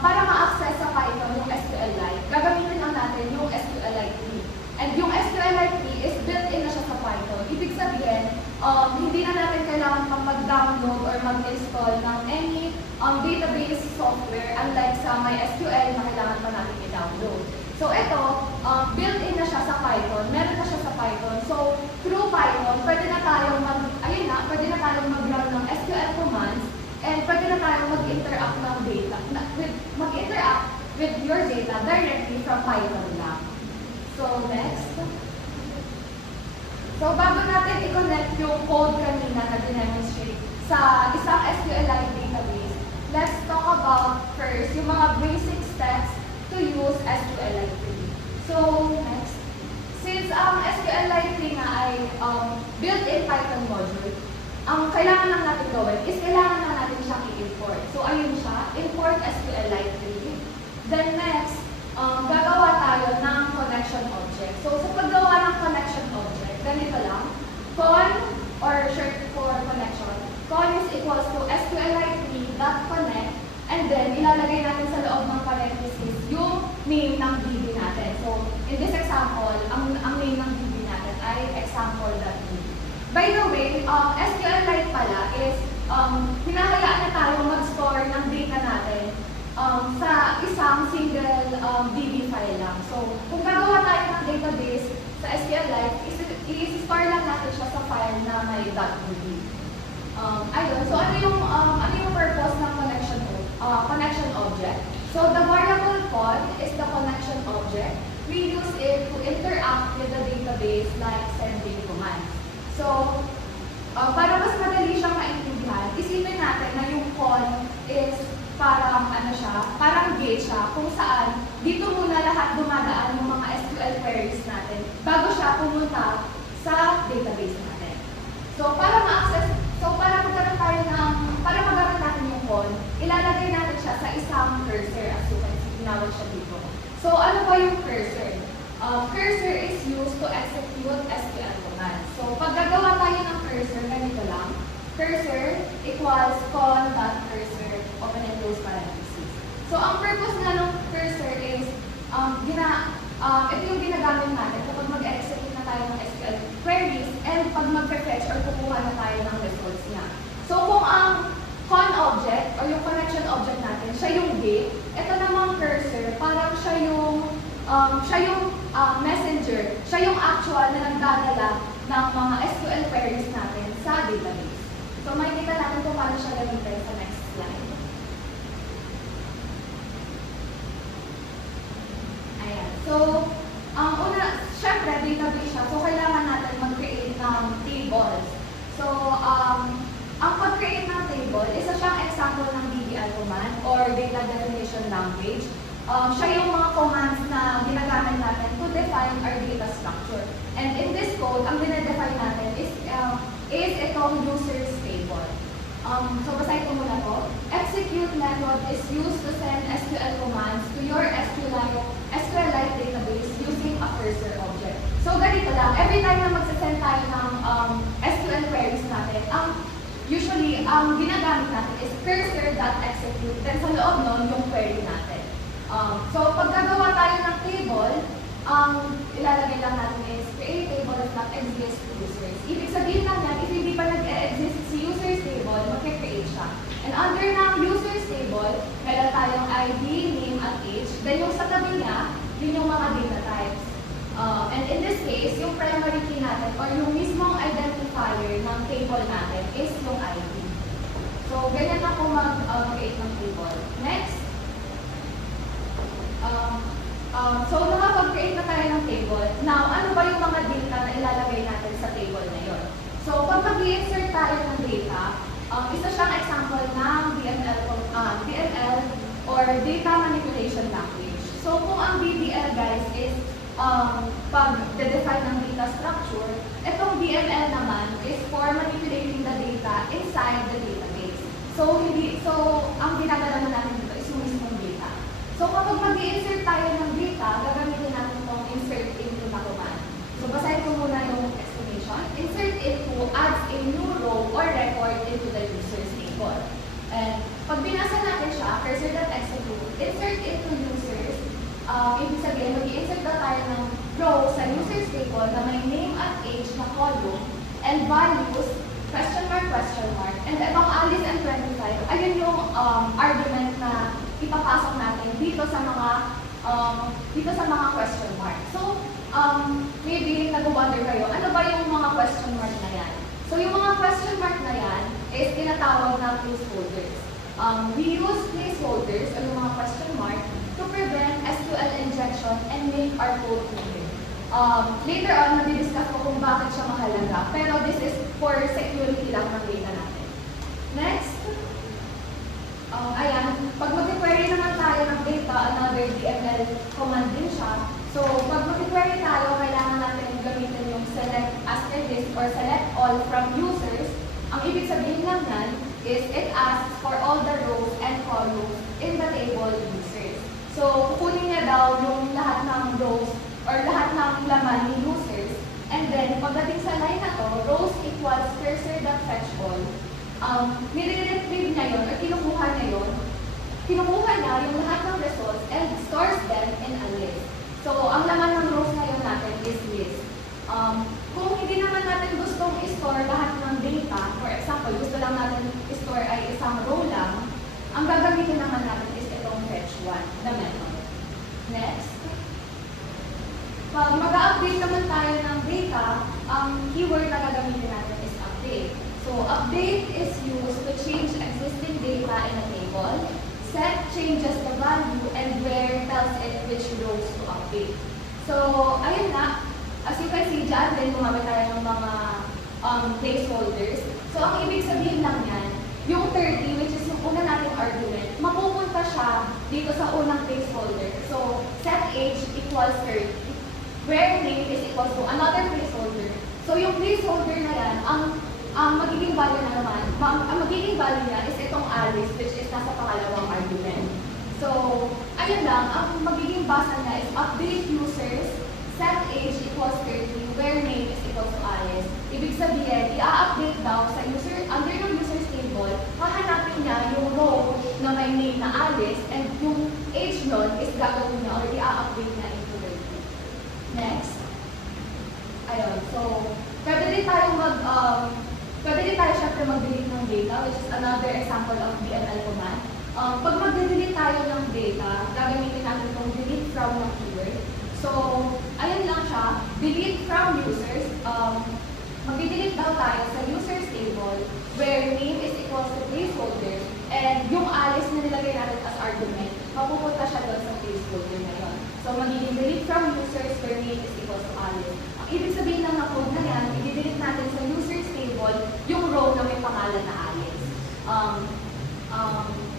para ma-access sa Python yung SQLite, gagamitin lang natin yung SQLite 3. And yung SQLite 3 is built-in na siya sa Python. Ibig sabihin, hindi na natin kailangan pang mag-download or mag-install ng any database software unlike sa MySQL na kailangan pa natin i-download. So ito, built-in na siya sa Python, meron na siya sa Python. So through Python, pwede na tayong mag-run ng SQL commands and pwede na tayong mag-interact ng data, mag-interact with your data directly from Python lang. So next. So bago natin i-connect yung code kanina na dinemonstrate sa isang SQLite database, let's talk about first yung mga basic steps to use SQLite 3. So next, since SQLite 3 nga ay built-in Python module, ang kailangan lang natin gawin is kailangan lang natin siyang i-import. So ayun siya, import SQLite 3. Then next, gagawa tayo ng connection object. So sa paggawa ng connection object, ganito lang, con or short for connection, con is equals to SQLite3.connect and then ilalagay natin sa loob ng parentheses yung name ng DB natin. So in this example, ang name ng DB natin ay example.db. By the way, SQLite pala is hinahayaan na tayo mag-store ng data natin sa isang single DB file lang. So, kung gagawa tayo ng database sa SQLite, i-store lang natin siya sa file na may .db. Ayun, so ano yung purpose ng connection object? So, the variable con is the connection object. We use it to interact with the database like sending commands. So, para mas madali siyang maintindihan, isipin natin na yung con is parang parang gate siya kung saan dito muna lahat dumadaan yung mga SQL queries natin bago siya pumunta sa database natin. So, para magagamit natin yung con, ilalagay natin siya sa isang cursor as you can see, tinawag siya dito. So, ano ba yung cursor? Cursor is used to execute SQL commands. So, pag gagawa tayo ng cursor, ganito lang. Cursor equals con.cursor, open and close parentheses. So, ang purpose nga ng cursor is, ito yung ginagamit natin kapag mag-execute na tayo ng SQL queries and pag mag-fetch or kukuha na tayo ng results niya. So, kung ang con object or yung connection object natin, siya yung gate, ito namang cursor, parang siya yung messenger, siya yung actual na nagdadala ng mga SQL queries natin sa database. So, makikita natin kung paano siya gamitin sa next slide. Ayan. So, ang una, syempre, database siya. So, kailangan natin mag-create ng tables. So, ang pag-create ng table, isa siyang example ng DDL command or data definition language. Siya yung mga commands na ginagamit natin to define our data structure. And in this code, ang dinedefine natin is itong users table. So basahin ko muna to. Execute method is used to send SQL commands to your SQLite database using a cursor object. So ganito lang, every time na magsasend tayo ng SQL queries natin, usually ang ginagamit natin is cursor.execute, then sa loob nun yung query natin. So, pag gagawa tayo ng table, ilalagay lang natin is create table does not exist users. Ibig sabihin lang yan, if hindi pa nag-exist si users table, mag-create siya. And under ng users table, meron tayong ID, name, at age. Then yung sa tabi niya, yun yung mga data types. And in this case, yung primary key natin or yung mismong identifier ng table natin is yung ID. So, ganyan ako mag-create ng table. Next. So, nakapag-create na tayo ng table. Now, ano ba yung mga data na ilalagay natin sa table na yun? So, pag mag-insert tayo ng data, isa siyang example ng DML or data manipulation language. So kung ang DDL guys is pag-define ng data structure, itong DML naman is for manipulating the data inside the database. So ang ginagalaman natin dito is yung mismong data. So kapag mag-i-insert tayo ng data, gagamitin natin itong insert into na command. So basahin ko muna yung explanation. Insert into adds a new row or record into the user's table. And pag binasa natin siya, cursor.execute, insert into users, ibig sabihin, mag-i-insert na tayo ng row sa user's table na may name at age na column and values, question mark, and itong Alice and 25, ayun yung argument na ipapasok natin dito sa mga question mark. So, maybe nag-wonder kayo, ano ba yung mga question mark na yan? So, yung mga question mark na yan is tinatawag na placeholders. We use placeholders o yung mga question mark to prevent SQL injection and make our code smoother. Later on, mag-discuss ko kung bakit siya mahalaga, pero this is for security lang ng data natin. Next, ayan, pag mag-query naman tayo ng data, another DML command din siya. So, pag mag-query tayo, kailangan natin gamitin yung select asterisk or select all from users. Ang ibig sabihin lang yan is it asks for all the rows and columns in the table users. So, kukunin niya daw yung lahat ng rows or lahat ng laman ni users. And then, pagdating sa line na to, rows equals cursor.fetchAll. Nire-retrieve niya yun or kinukuha niya yung lahat ng results and stores them in a list. So, ang laman ng rows ngayon natin is list. Kung hindi naman natin gustong i-store lahat ng data, for example, gusto lang natin i-store ay isang row lang, ang gagamitin naman natin is itong fetch1 na method. Next. Pag mag-update naman tayo ng data, ang keyword na gagamitin natin is update. So, update is used to change existing data in a table. Set changes the value and where tells it which rows to update. So, ayun na. As you can see dyan, then gumamit tayo ng mga placeholders. So, ang ibig sabihin lang yan, yung 30, which is yung una nating argument, mapupunta siya dito sa unang placeholder. So, set age equals 30. Where name is equals to another placeholder. So, yung placeholder na yan, ang magiging value na naman, ang magiging value niya is itong Alice, which is nasa pangalawang argument. So, ayun lang, ang magiging basa niya is update users, set age equals 30, where name is equals to Alice. Ibig sabihin, i-update daw sa user, under yung user's table, hahanapin niya yung row na may name na Alice, and yung age nun is gagawin niya or i-update niya into 30. Next. Ayun, so, pwede din tayo syempre mag-delete ng data, which is another example of DML command. Pag mag-delete tayo ng data, gagamitin natin itong delete from ng keyword. So, ayun lang siya, delete from users. Mag-delete daw tayo sa users table where name is equals to placeholder and yung Alice na nilagay natin as argument, mapupunta siya doon sa placeholder na yun. So, magiging delete from users where name is equals to Alice. Ang ibig sabihin lang ng code na yan, i-delete natin sa users table yung row na may pangalan na Alice.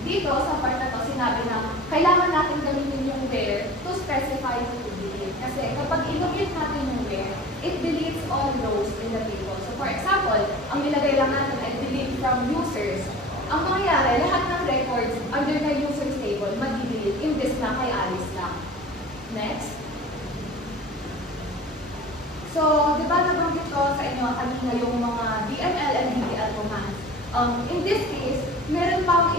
Dito, sa part na to, sinabi na kailangan natin gamitin yung where to specify to delete. Kasi kapag i-delete natin yung where, it deletes all rows in the table. So for example, ang nilagay lang natin ay delete from users. Ang mangyayari, lahat ng records under the users table, mag-delete, imbes na kay Alice lang. Next. So, di ba nabanggit ko sa inyo kanina yung mga DML and DDL commands? In this case, meron pa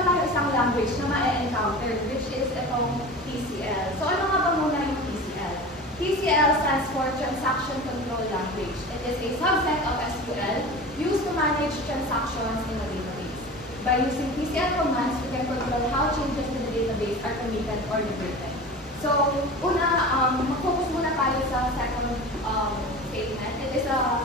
tayo isang language na ma-encounter, which is itong TCL. So, ano nga ba muna yung TCL? TCL stands for Transaction Control Language. It is a subset of SQL used to manage transactions in a database. By using TCL commands, we can control how changes to the database are committed or liberated. So, una, mag-focus muna tayo sa second statement. It is a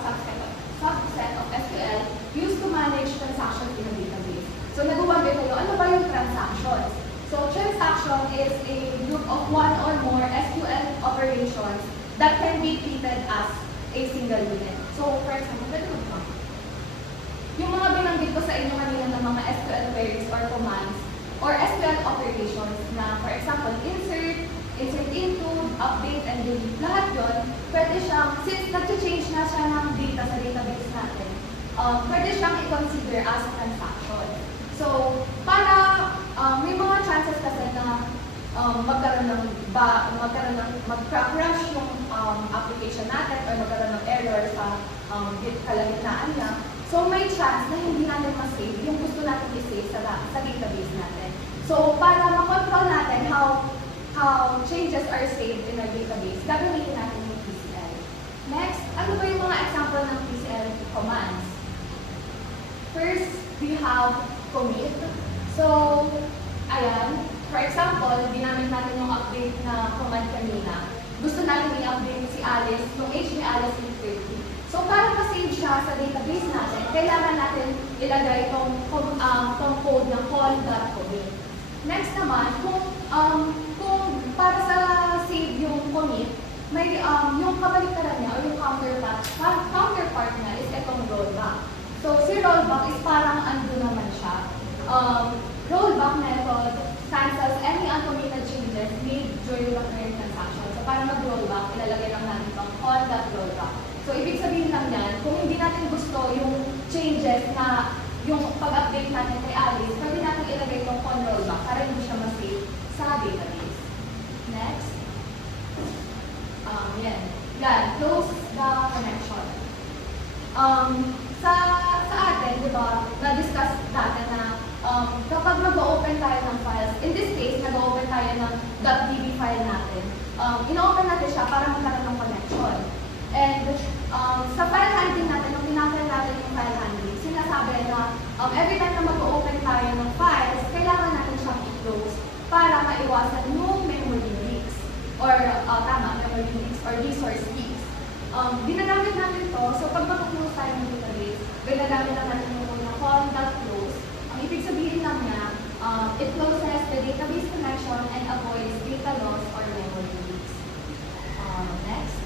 subset of SQL used to manage transactions in a database. So, nag-wonder kayo, ano ba yung transactions? So, transaction is a group of one or more SQL operations that can be treated as a single unit. So, for example, ganito ba? Yung mga binanggit ko sa inyo kanina ng mga SQL queries or commands, or SQL operations na, for example, insert into, update, and delete. Lahat yun, pwede siyang, since nag-change na siya ng data sa database natin, pwede siyang i-consider as a transaction. So, para may mga chances kasi na mag-crash yung application natin or magkaroon ng error sa kalagitnaan niya. So, may chance na hindi natin ma-save yung gusto natin i-save sa database natin. So, para makontrol natin how changes are saved in our database, gagamitin natin yung PCL. Next, ano ba yung mga example ng PCL commands? First, we have commit. So, ayan, for example, ginamit natin yung update na command kanina. Gusto natin i-update si Alice, yung age ni Alice is 30. So, para ma-save siya sa database natin, kailangan natin ilagay itong code ng call.commit. Next naman, kung para sa save yung commit, may yung kabaliktaran niya o yung counterpart niya is itong rollback. So, si rollback is parang undo naman siya. Rollback method cancels any uncommitted changes made during the current transaction. So, para mag-rollback, ilalagay lang natin itong call.rollback. So, ibig sabihin lang yan, kung hindi natin gusto yung changes na yung pag-update natin kay Alice, pwede natin ilagay itong on rollback para hindi siya ma-save sa database. Next. Yan. Close the connection. Sa atin, di ba, na-discuss natin na kapag mag-open tayo ng files, in this case, nag-open tayo ng .db file natin, ino-open natin siya para magkaroon ng connection. And sa file handling natin, nung pinakita natin yung file handling, sinasabi na every time na mag-open tayo ng files, kailangan natin siyang i-close para maiwasan yung memory leaks or memory leaks or resource leaks. Ginagamit natin to, so pag mag-close tayo ng database, ginagamit lang natin yung muna call.close. Ang ibig sabihin lang niya, it closes the database connection and avoids data loss or memory leaks. Next.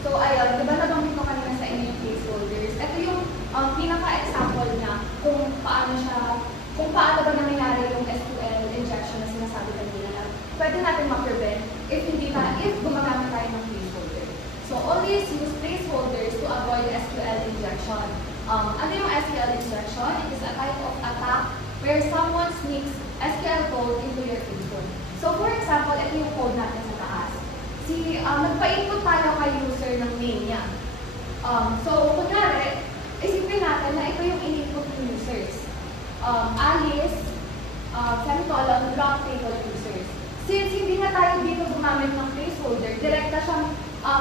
So, ayun, di ba nabanggit ko kanina sa inyo yung placeholders? Ito yung pinaka-example niya kung paano ba nangyayari yung SQL injection na sinasabi kanina na pwede natin ma-prevent if gumagamit tayo ng placeholder. So, always use placeholders to avoid SQL injection. Ano yung SQL injection? It is a type of attack where someone sneaks SQL code into your input. So, for example, ito yung code natin sa taas. Nagpa-input tayo kay user ng name niya. So, kunyari, isipin natin na ito yung in-input ng users. Alice, semicolon, block table users. Since hindi na tayo dito gumamit ng placeholder, direkta siyang,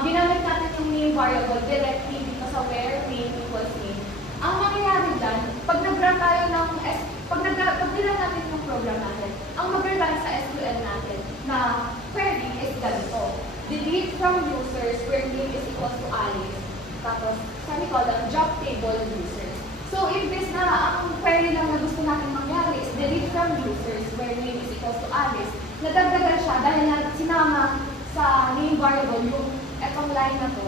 ginamit natin yung name variable directly dito sa where name equals name. Ang mangyayari dyan, pag nag-run tayo ng, pag nilang natin yung program natin, ang mag-run sa SQL natin na query is ganito. Delete from users where name is equals to Alice. Tapos, semicolon, job table users. So, imbes na ang query lang na gusto natin mangyari is delete from users where name is equals to Alice, nadagdagan siya dahil na sinama sa name variable yung etong line na to,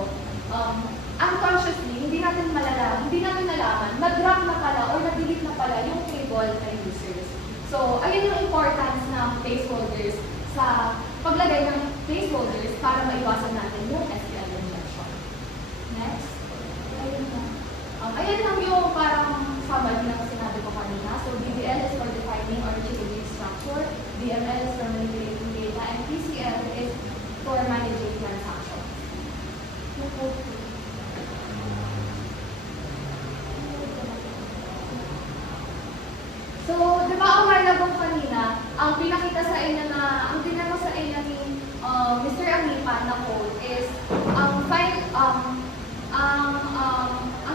unconsciously, hindi natin nalaman, nag-drop na pala or na-delete na pala yung table na users. So, ayun yung importance ng placeholders sa paglagay ng placeholders para maiwasan natin yung SQL injection. Next. Ayun lang yung parang summary na sinabi ko kanina. So, DBL is for defining or retrieving structure, DML is for manipulating data, and PCL is for managing transactions. So, di ba aware na kung kanina, ang pinakita sa inyo na, ang tinanong sa inyo ni Mr. Amipa na code is, ang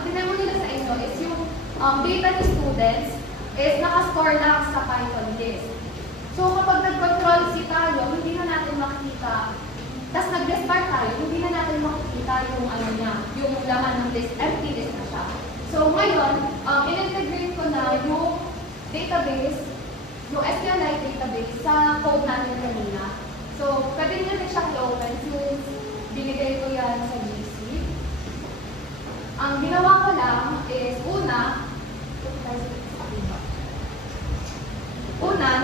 tinanong nila sa inyo is yung data ni students is nakastore lang sa Python disk. So, kapag nag-control C tayo, hindi na natin makikita, tapos nag-restart tayo, hindi na natin makikita yung yung laman ng disk, empty disk na siya. So, ngayon, in-integrate ko na yung database, yung SQLite database sa code natin kanina. So, pwede nyo rin siyang i-open since binigay ko yan sa GC. Ang ginawa ko lang is, una,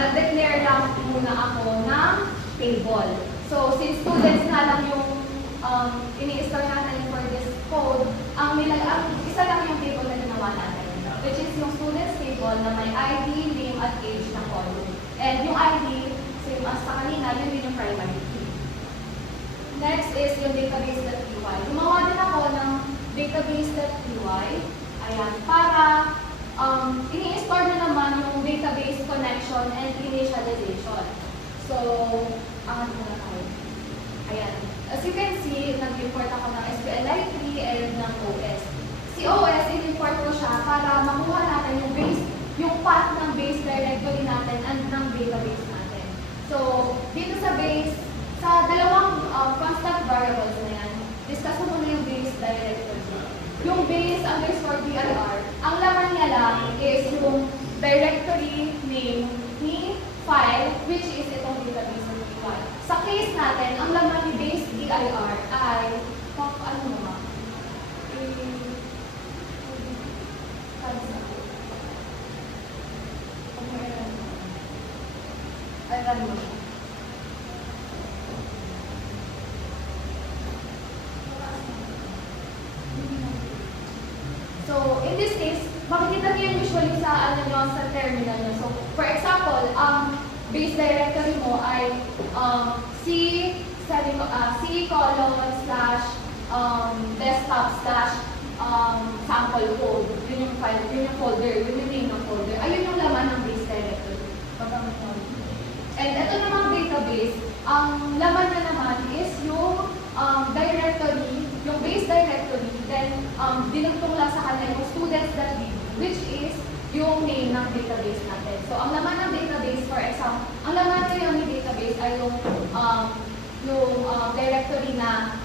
nag-declare lang muna ako ng table. So, since students nga lang yung ini-store natin for this code, isa lang yung table na ginawa natin, which is yung students table na may ID, name, at age na column. And yung ID, same as sa kanina, yun din yung primary key. Next is yung database.py. Gumawa din ako ng database.py. Ayan, para ini-store na naman yung database connection and initialization. So, ano na tayo? Ayan. As you can see, nag-import ako ng SQLite and ng OS. Si OS, in-import ko siya para makuha natin yung base, yung path ng base directory natin and ng database natin. So, dito sa base, sa dalawang constant variables na yan, discuss mo muna yung base directory. Yung base, ang base for dir, ang laman niya lang is yung directory name ni file, which is itong database.py. Sa case natin, ang laman ni base dir ay, ano naman? Ayan mo siya. So, in this case, makikita niyo yun usually sa, sa terminal nyo. So, for example, ang base directory mo ay C colon slash desktop slash sample code. Yun yung file, yun yung folder, yun yung name ng folder. Ayun yung laman ng base directory. And ito namang database, ang laman na naman is yung directory, yung base directory, then dinugtong lang sa kanya yung students.db, which is yung name ng database natin. So, ang laman ng database, for example, ang laman ngayon ng database ay yung directory na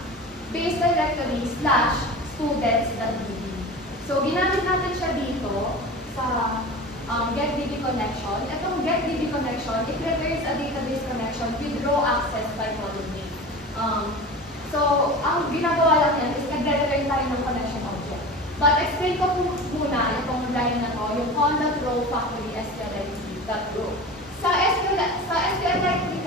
base directory slash students.db. So, ginamit natin siya dito sa getDB connection. Itong getDB connection, it refers a database connection with raw access by column name. So, ang ginagawa lang yan is nag-return tayo ng connection object. But explain ko muna itong line na to, yung con.row factory SQLite.row. Sa SQLite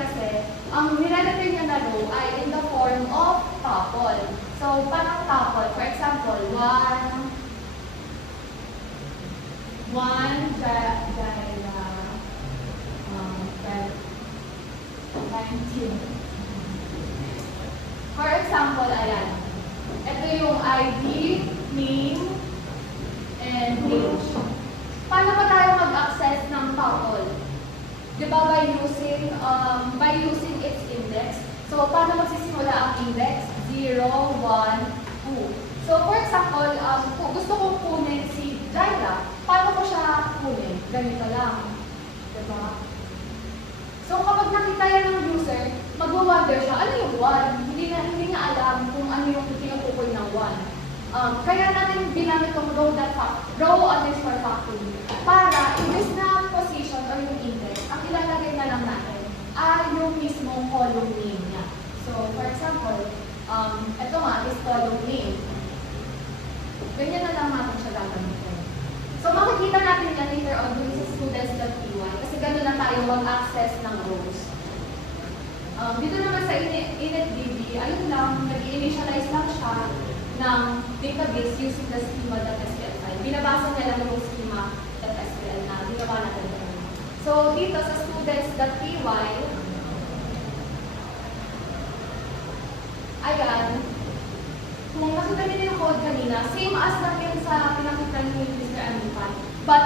kasi, ang nireturn niya na row ay in the form of tuple. So, parang tuple, for example, 19. For example, ayan. Ito yung ID, name, and age. Paano ba tayo mag-access ng tuple? Di ba by using its index? So, paano magsisimula ang index? 0, 1, 2. So, for example, kung gusto kong kunin si Jaira, paano ko siya kunin? Ganito lang. Diba? So, kapag nakita yan ng user, mag-wonder siya, ano yung 1? Hindi niya alam kung ano yung tinutukoy ng 1. Kaya natin ginamit itong row underscore factory para imbes na position or yung index, ang ilalagay na lang natin ay yung mismong column name niya. So, for example, ito nga is column name. Ganyan na lang natin siya gagamitin. So, makikita natin yan later on dun sa students.py kasi gano'n na tayo mag-access ng rows. Dito naman sa initDB, ayun lang, nag-initialize lang siya ng database using the schema.sql file. Binabasa niya lang yung schema.sql na ginawa natin. So, dito sa students.py, ayan, kung nakita niyo yung code kanina, same as lang yun sa pinakita niyo yung Mr. Anipan. But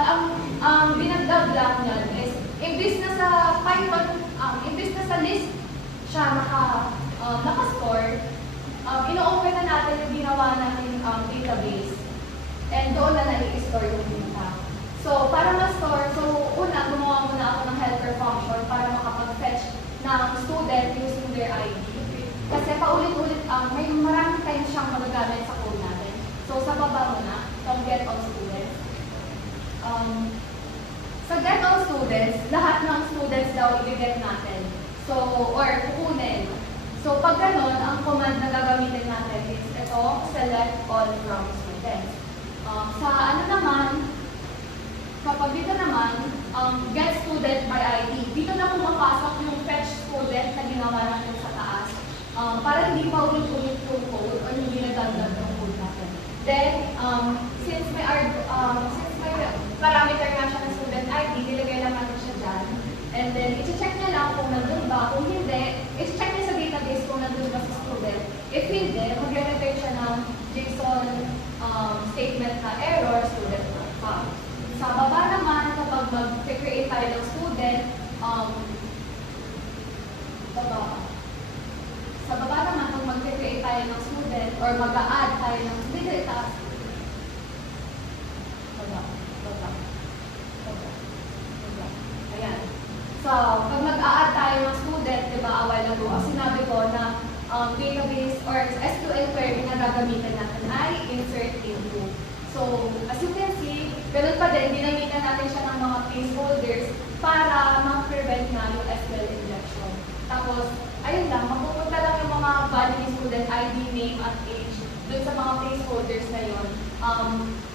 ang binagdag lang niyan is, imbis na sa Python, imbis na sa list siya naka-store, ino-open na natin yung ginawa natin database. And doon na i-store yung data. So, para ma-store, una, gumawa muna ako ng helper function para makapag-fetch ng student using their ID. Kasi paulit-ulit, may maraming times siyang magagamit sa code natin. So, sa baba muna, itong get all students. Sa get all students, lahat ng students daw i-get natin. So, or kukunin. So, pag ganun, ang command na gagamitin natin is ito, select all from students. Sa ano naman, Kapag dito naman, get student by ID. Dito na pumapasok yung fetch student na ginawa natin sa taas. Para hindi pa ulit-ulit yung code or hindi nadagdag yung code natin. Then, since may parameter nga siya ng student ID, nilagay lang natin siya dyan. And then, i-check niya lang kung nandun ba. Kung hindi, i-check niya sa database kung nandun ba sa student. If hindi, magre-return siya ng JSON statement na error, student not found. Sa baba naman, kapag mag-create tayo ng student, sa baba naman, kung mag-create tayo ng student or mag-a-add tayo ng student, ayan. So, pag mag-a-add tayo ng student, di ba, a while ago, sinabi ko na database or SQL query na gagamitin natin ay insert into. So, as you can see, ganun pa din, dinamitan natin siya ng mga placeholders para ma-prevent na yung SQL injection. Tapos, ayun lang, mapupunta lang yung mga value ni student ID, name, at age dun sa mga placeholders na yun,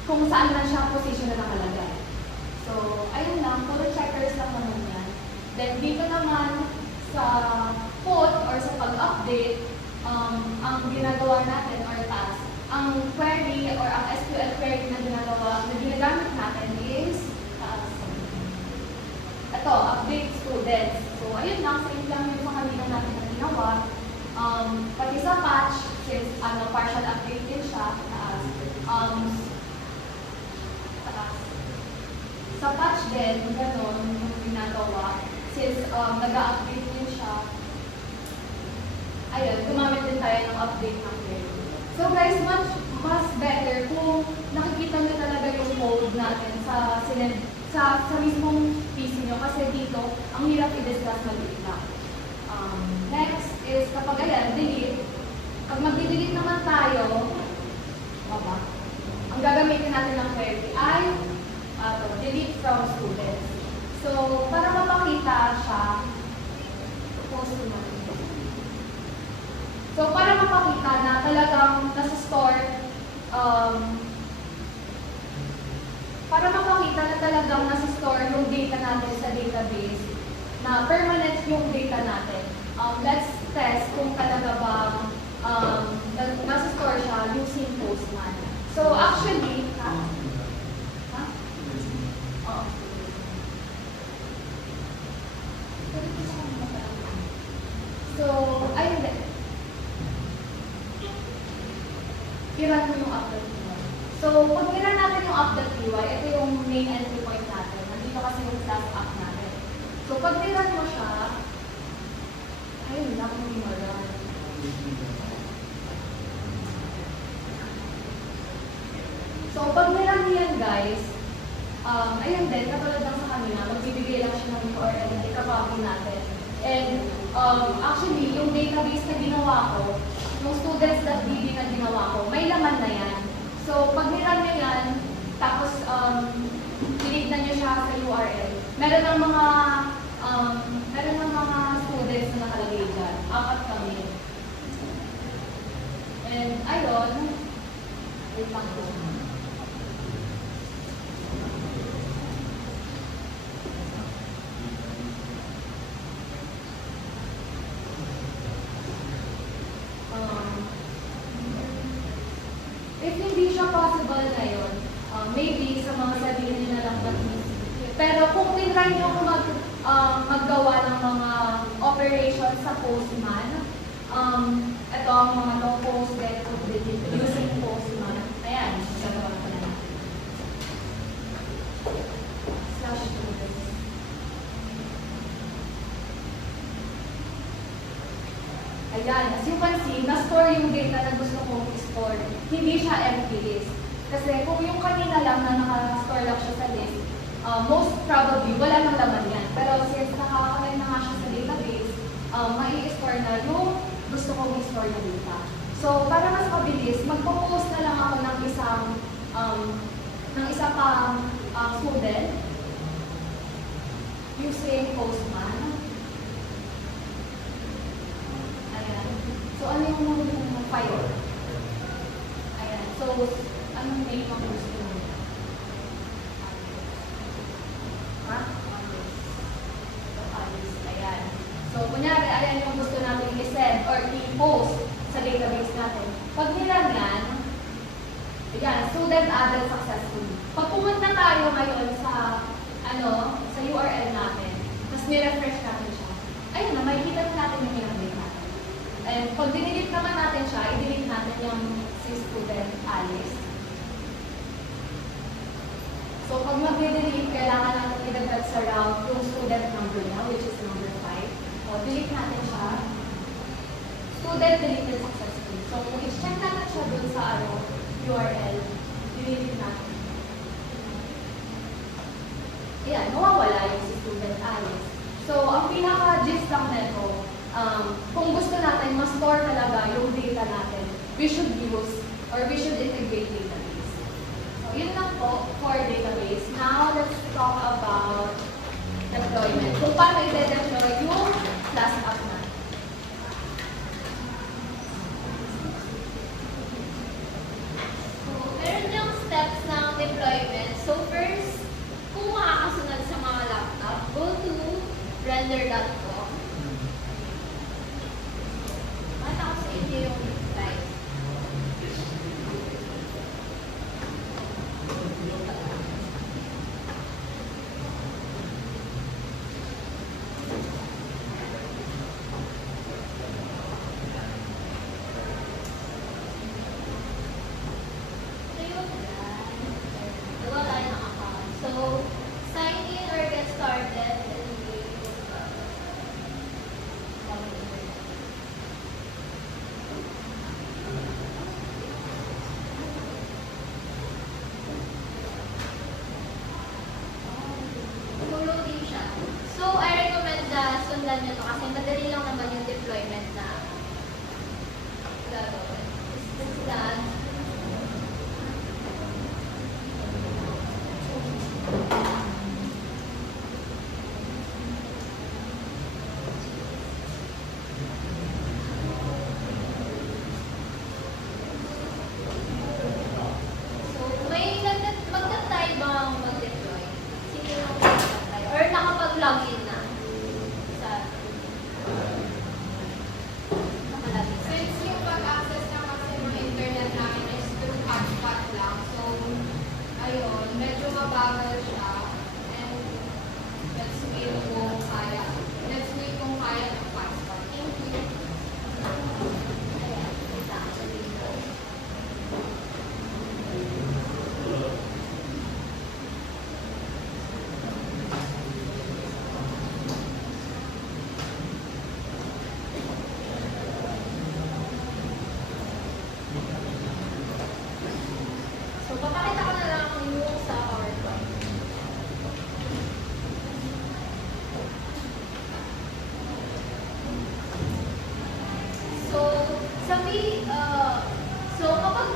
kung saan man siya position na nakalagay. So, ayun lang, puro checkers lang naman yan. Then, dito naman sa put or sa pag-update, ang ginagawa natin or task, ang query or ang SQL query na ginagamit natin is ito, update students. So, ayun lang, same lang yung sa kanina natin na ginawa. Pati sa patch, since partial update din siya, sa patch din, gano'n yung ginagawa. Since nag-update din siya, ayun, gumamit din tayo ng update ng query. So guys, mas better kung nakikita nyo talaga yung code natin sa mismong PC nyo kasi dito, ang hirap i-discuss maliit lang. Next is kapag ayan, delete. Pag mag-delete naman tayo, ang gagamitin natin ng query ay delete from students. So, para mapakita siya, post naman. So, para mapakita na talagang nasa-store, yung data natin sa database, na permanent yung data natin. Let's test kung talaga ba nasa-store siya using Postman. So, actually, So, ayun din. I-run mo yung app.py. So, pag i-run natin yung app.py, ito yung main entry point natin. Nandito kasi yung staff app natin. So, pag i-run mo siya, ayun lang yung i-run. So, pag i-run yan, guys, ayun din, katulad lang sa kanina, magbibigay lang siya ng URL na ikapapin natin. And actually, yung database na ginawa ko, yung students.db na ginawa ko, may laman na yan. So, pag niran nyo yan, tapos tinignan nyo siya sa URL, meron ng mga students na nakalagay dyan. 4 kami. And ayun, wait lang po. If hindi siya possible ngayon, maybe sa mga sabihin nyo na lang pero kung tinry nyo kung maggawa ng mga operations sa Postman, ito ang mga no-post get using Postman. Ayan, gagawa ko na lang. /students. Ayan, as you can see, na-store yung data na gusto kong i-store. Hindi siya empty list. Kasi kung yung kanina lang na naka-store lang siya sa list, most probably, wala nang laman yan. Pero since nakaka-connect na nga siya sa database, mai-store na yung gusto kong i-store na data. So, para mas mabilis, magpo-post na lang ako ng isa pang student using Postman. Ayan. So, ano yung file? Ayan. So, anong name ang gusto mo? Ayan, student added successfully. Pag pumunta tayo ngayon sa, sa URL natin, tapos ni-refresh natin siya, ayun na, makikita na natin yung pinag-delete natin. And pag dinelete naman natin siya, i-delete natin yung si student Alice. So pag mag-delete, kailangan natin i-dagdag sa route yung student number niya, which is number 5. O, delete natin siya. Student deleted successfully. So kung i-check natin siya dun sa URL, delete natin. Ayan, mawawala yung si student Alice. So, ang pinaka-gist lang nito, kung gusto natin ma-store talaga yung data natin, we should use or we should integrate database. So, yun lang po for database. Now, let's talk about deployment. Kung paano i-deploy yung class app natin. So, meron yung steps ng deployment. So, first, kung makakasunod sa mga laptop, go to render.com. Mata ko sa inyo yung slide. So, yun yan. Gawa tayo ng account. So, sign in or get started. So, loading siya. So, I recommend na sundan nyo to kasi madali lang naman yung deployment na gagawin. Is that So, may magtatry bang mag-deploy? Sino yung magtatry? Or nakapag-login na? Sa nakalagin. Since yung pag-access na kasi ng internet namin is through hotspot lang, so, ayun, medyo mabagal siya. And, let's wait kung kaya. Let's wait kung kaya ng hotspot. Thank you. Ayan, kita ko sa dito. So, papakita ko na lang yung sa PowerPoint. So, so kapag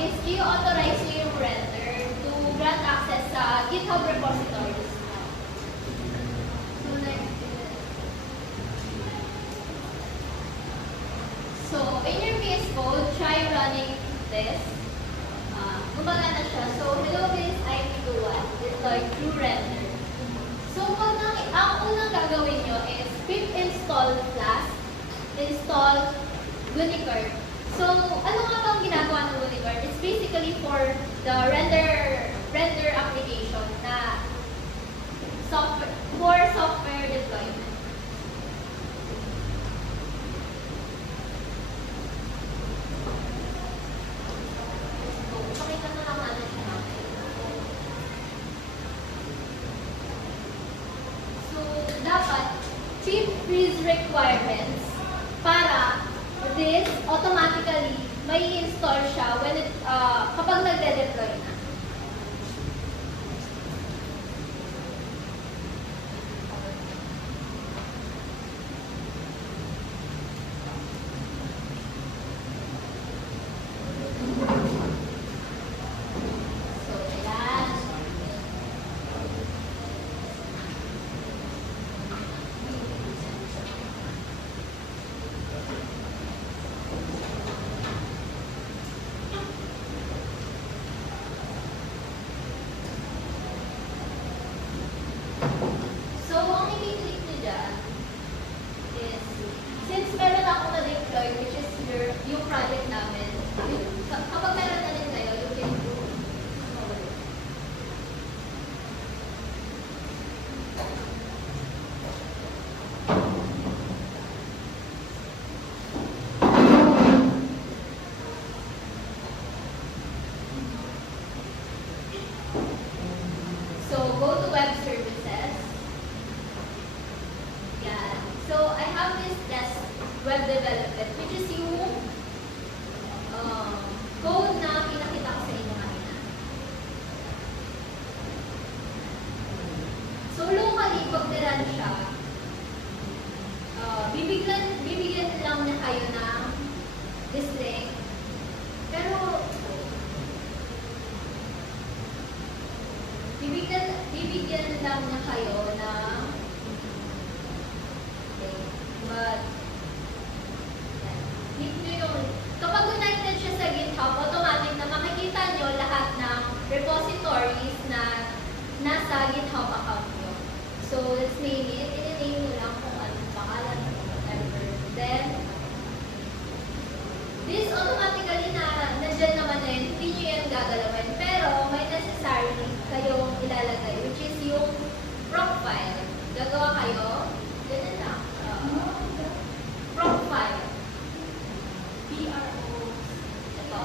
is i-authorize nyo yung render to grant access sa GitHub repositories. So, next. So, in your VS Code, try running this. Gumagana siya. So, hello guys, I need to deploy through render. So, ang unang gagawin nyo is pip install Flask, install Unicorn. So, ano nga bang ginagawa ng Unicorn? It's basically for the render application na software deployment. So, pakita na lang natin siya. So, dapat keep these requirements para this automatically may install siya when kapag nagde-deploy na. So, ayan. bibigyan lang niya kayo ng okay, but yan. Hit nyo yung kapag connected siya sa GitHub, automatic na makikita nyo lahat ng repositories na nasa GitHub account nyo. So, let's name it. I-name nyo lang kung anong pangalan o whatever. Then, this automatically na nandyan naman na yun, hindi nyo yan gagalawin. Pero, may necessary kayong ilalagay, which is yung profile. Gagawa kayo, ganun lang. Profile. P-R-O. Ito.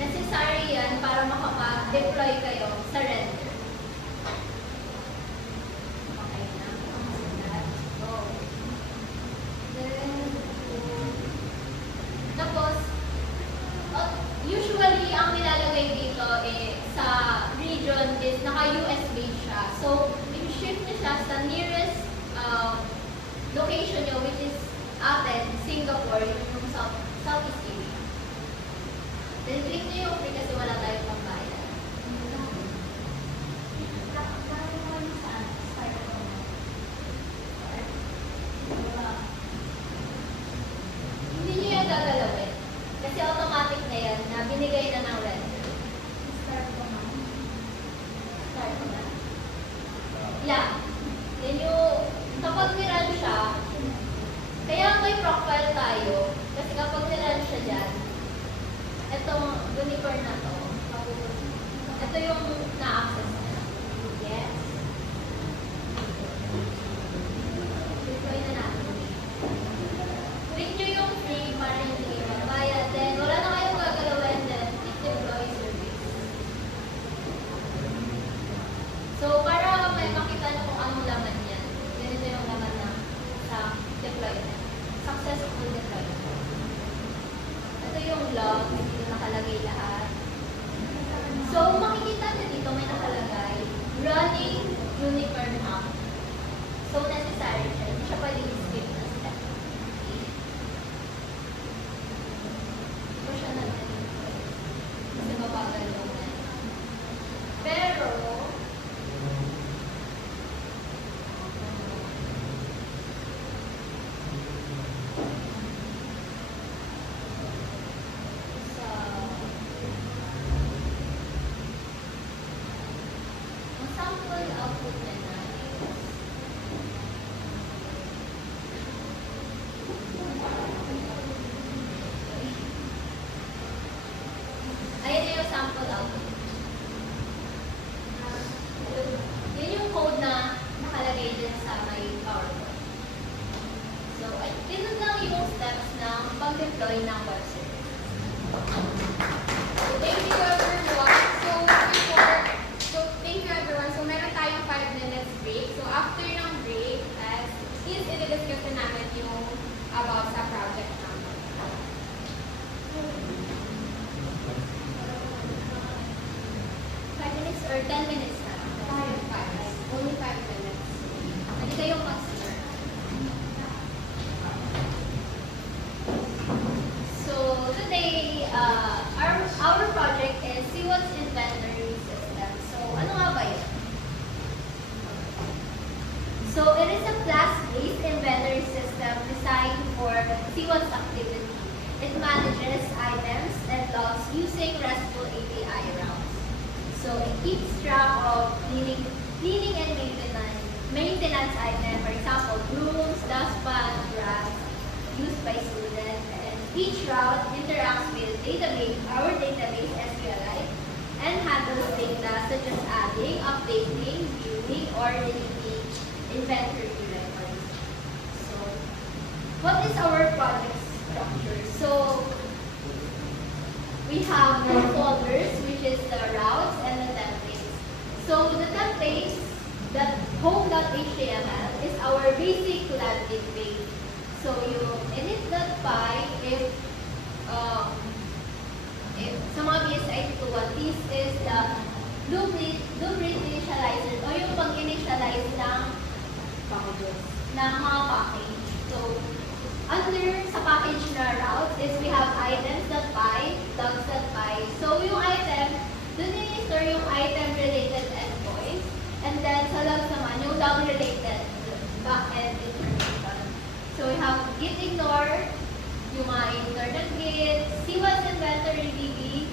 Necessary yan para makapag-deploy kayo sa render. Okay na. Let's go. Then, tapos, usually, ang nilalagay dito sa region is naka-USB siya. So, i-shift niyo siya sa nearest location nyo, which is atin, Singapore, yung Southeast Asia. Then, click niyo yung free kasi wala tayong pambayad. Hindi niyo yung gagalawin. Kasi automatic na yan na binigay na ng render. Start ko na. Start ko na. Yeah. Then yung, kapag nirun siya, kaya may profile tayo, kasi kapag nirun siya dyan, itong unicorn na to, ito yung na-access niya. Yes. Deploy na natin. Click nyo yung free para hindi kayo magbayad. Then, wala na kayong gagalawin. Then, click deploy service. So, para may makita nyo kung anong laman yan. Ganito yung laman na sa deployment. Successful deployment. Ito yung log. Dito nakalagay lahat. So, makikita nyo dito may nakalagay running unicorn app. So, necessary siya. Hindi siya pwede skip na step. Ito siya na kasi mabagal yung na. Pero, ang sample output na na is ayan na yung sample output. Yun yung code na nakalagay din sa may PowerPoint. So, ganun lang yung steps ng pag-deploy ng web service. Thank you everyone. Thank you everyone. So meron tayong 5 minutes break. So after ng break, is i-discuss na namin yung about sa project namin. 5 minutes or 10 minutes na. 5. Only 5 minutes. Hindi kayong mag-start. So, today, our project is Siwat's Inventory System. So, ano nga ba yun? So, it is a class-based inventory system designed for Siwat's activity. It manages items and logs using RESTful API routes. So, it keeps track of cleaning and maintenance items, for example, brooms, dustpan, grass, used by students, and each route interacts with our database SQLite, and handles data such as adding, updating, viewing, or deleting inventory records. So, what is our project structure? So, we have the folders, which is the routes and the templates. So, the templates, that home.html is our basic landing page. So, yung init.py, if sa mga BSI tutuan, this is the blueprint initializer o yung pag-initialize ng packages, ng mga package. So, under sa package na routes is we have items.py, docs.py. So yung item, dun yung store yung item-related endpoints. And then sa logs naman, yung log-related backend information. So we have git ignore, yung mga internal git, CWAS inventory DB.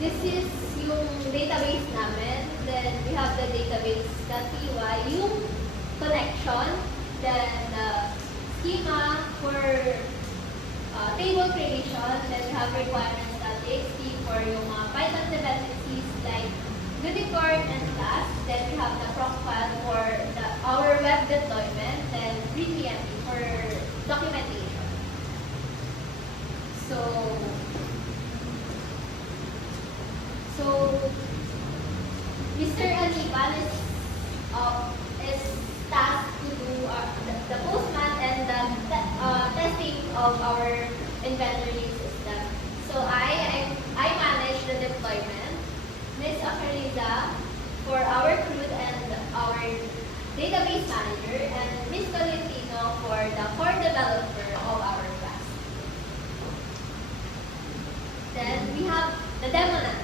This is yung database namin. Then we have the database.py, yung connection. Then schema for table creation. Then we have requirements.txt for yung mga Python dependencies like unicorn and class. Then we have the proc file for our web deployment. Then README for documentation. So Mr. Aliban is tasked to do the postman and the testing of our inventory system. So I manage the deployment. Miss Akariza for our CRUD and our database manager, and Miss Tolentino for the core developer of our class. Then we have the demo na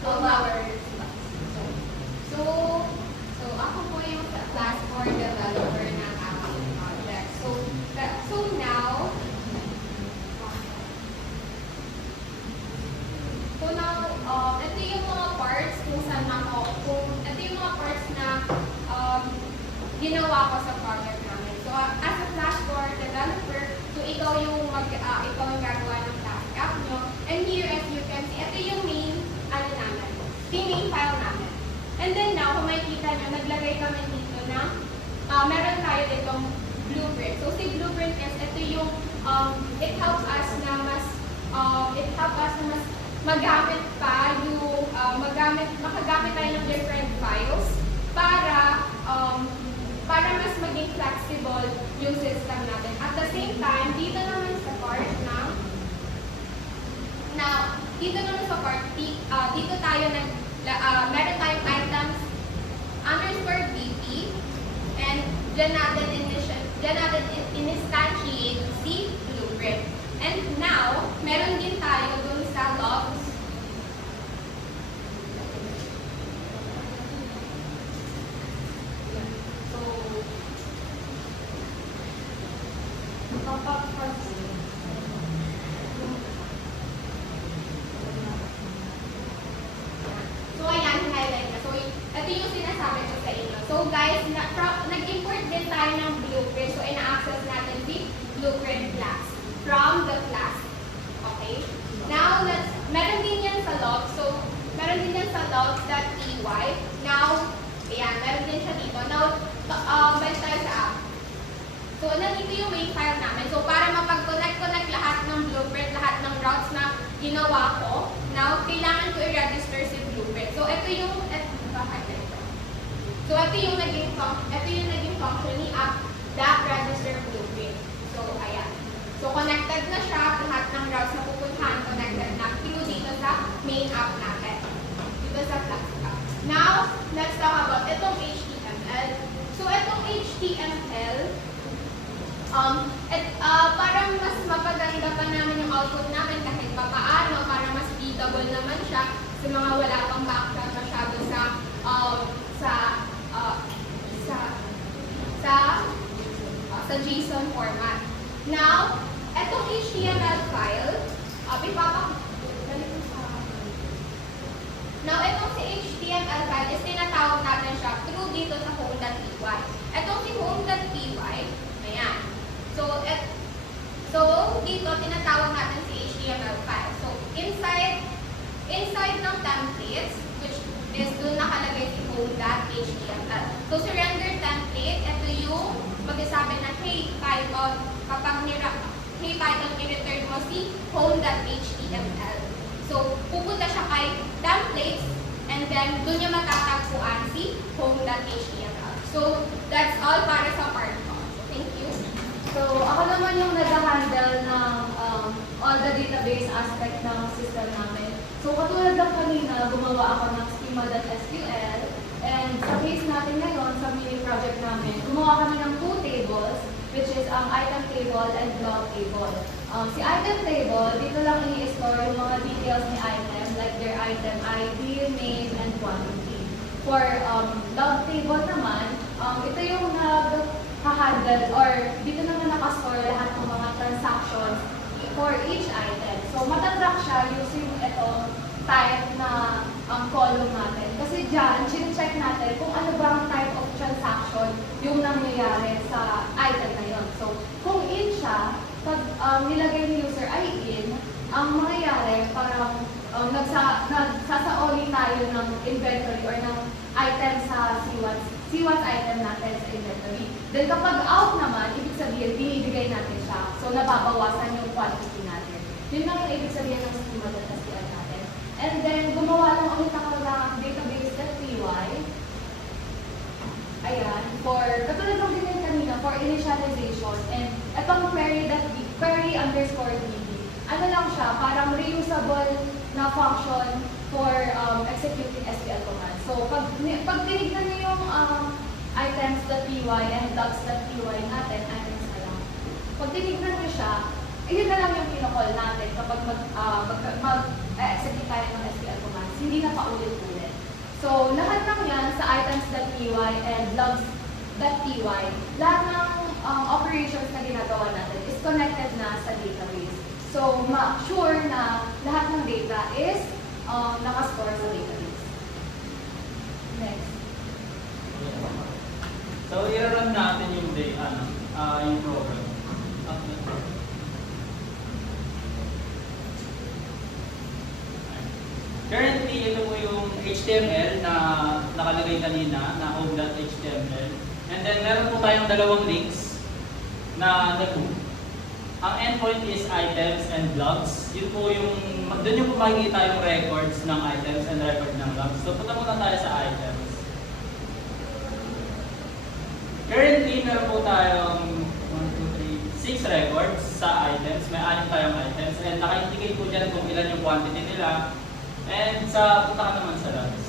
of our So ako po yung class 4 developer ng aking project. So now, ito yung mga parts kung saan ito yung mga parts na ginawa ko sa project namin. So as a class 4 developer, so ikaw yung gagawa ng task app nyo. And here, as you can see, ito yung main file namin. And then now, kung makikita nyo, naglagay kami dito na meron tayo ditong blueprint. So si blueprint is ito yung it helps us na mas magamit pa yung makagamit tayo ng different files para mas maging flexible yung system natin. At the same time, dito naman sa part dito tayo meron tayong items underscore BP, and dyan natin in-instantiate si blueprint. And now, meron din tayo dun sa logs. So, ayan, highlight na. So, ito yung sinasabi ko sa inyo. So, guys, nag-import din tayo ng blueprint. So, ina-access natin si blueprint class from the class. Okay? Now, meron din yan sa logs. So, meron din yan sa logs.py. Now, ayan, meron din siya dito. Now, balik tayo sa app. So, nandito yung main file namin. So, para mapag-connect lahat ng blueprint, lahat ng routes na ginawa ko, now, kailangan ko i-register si blueprint. So, ito yung naging function ni app.register blueprint. So, ayan. So, connected na siya. Lahat ng routes na pupuntahan, connected na through dito sa main app natin. Dito sa class app. Now, let's talk about itong HTML. So, itong HTML, parang mas mapaganda pa namin yung output namin kahit papaano para mas readable naman siya sa mga wala pang background masyado sa JSON format. Now, etong HTML file, etong si HTML file is tinatawag natin siya through dito sa home.py. Etong si home.py, ayan. So, dito tinatawag natin si HTML file. So, inside ng templates, which is doon nakalagay si home.html. So, si render template, ito yung magsasabi na, hey Python, hey Python, i-return mo si home.html. So, pupunta siya kay templates, and then doon niya matatagpuan si home.html. So, that's all para sa part ko. So, thank you. So, ako naman yung nag-handle ng all the database aspect ng system namin. So, katulad ng kanina, gumawa ako ng schema.sql. And sa case natin ngayon, sa mini project namin, gumawa kami ng 2 tables with which is ang item table and log table. Si item table, dito lang i-store yung mga details ni item, like their item ID, name, and quantity. For log table naman, ito yung nag-handle or dito naman nakastore lahat ng mga transactions for each item. So, matatrack siya using ito type na column natin. Kasi dyan, check natin kung ano ba ang type of transaction yung nangyayari sa item na yun. So, kung in siya, pag nilagay ni user ay in, ang mangyayari parang nagsasaoli tayo ng inventory or ng item sa CWATS item natin sa inventory. Then kapag out naman, ibig sabihin, binibigay natin siya. So, nababawasan yung quantity natin. Yun lang yung ibig sabihin ng schema.sql natin. And then, gumawa lang ulit ako ng database.py. Ayan, katulad ng ganyan kanina, for initialization. And itong query underscore db. Ano lang siya, parang reusable na function for executing SQL commands. So, pag tinignan niyo yung items.py and docs.py natin, items na lang. Pag tinignan niyo siya, yun na lang yung kinocall natin kapag mag-execute tayo ng SQL commands. Hindi na paulit-ulit. So, lahat ng yan sa items.py and logs.py, lahat ng operations na ginagawa natin is connected na sa database. So, ma-sure na lahat ng data is nakastore sa database. Next. So, i-run natin yung yung program. Currently, ito po yung HTML na nakalagay kanina, na home.html. And then, meron po tayong dalawang links na ang endpoint is items and logs. Yun po yung, doon yung po makikita yung records ng items and record ng logs. So, punta muna tayo sa items. Currently, meron po tayong 6 records sa items. May 6 tayong items. And naka-indicate po dyan kung ilan yung quantity nila. And punta ka naman sa logs.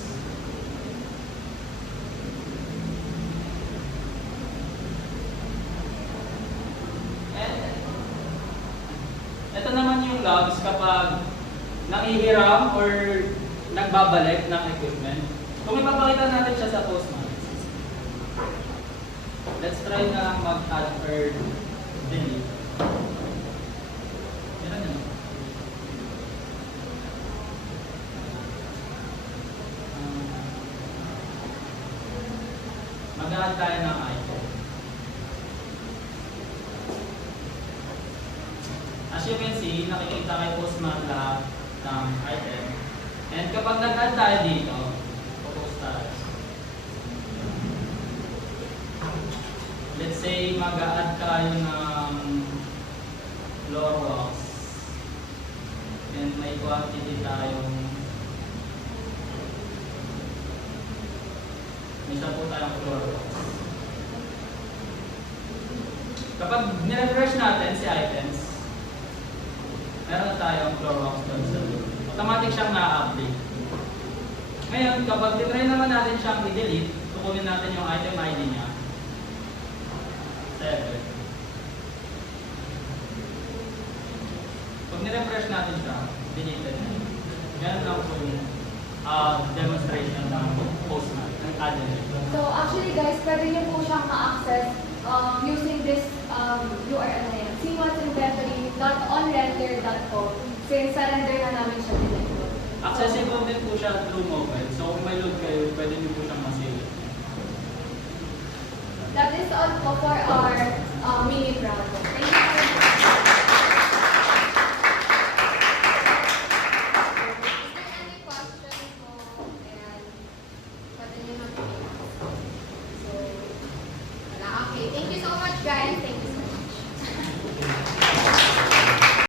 And ito naman yung logs kapag nangihiram or nagbabalik ng equipment. Kung ipapakita natin siya sa Postman. Let's try na mag-add or delete. Yan yun. Mag-add tayo ng item. As you can see, nakikita kay Postman lahat ng item. And kapag nag-add tayo dito, post tayo. Let's say mag-add tayo ng Clorox. And may quantity tayong isa po tayong Clorox. Kapag nirefresh natin si items, meron na tayong Clorox doon sa loob. Automatic siyang na-update. Ngayon, kapag titry naman natin siyang i-delete, kukunin natin yung item ID niya. 7. Pag nirefresh natin siya, deleted na. Ganun lang po yung demonstration ng Postman, ng address. So actually guys, pwede niyo po siyang ma-access using this URL na yan, cwatsinventory.onrender.com, since sa-render na namin siya dito. Accessible din po siya through mobile. So kung may load kayo, pwede niyo po siyang ma-save. That is all po for our mini project. Thank you.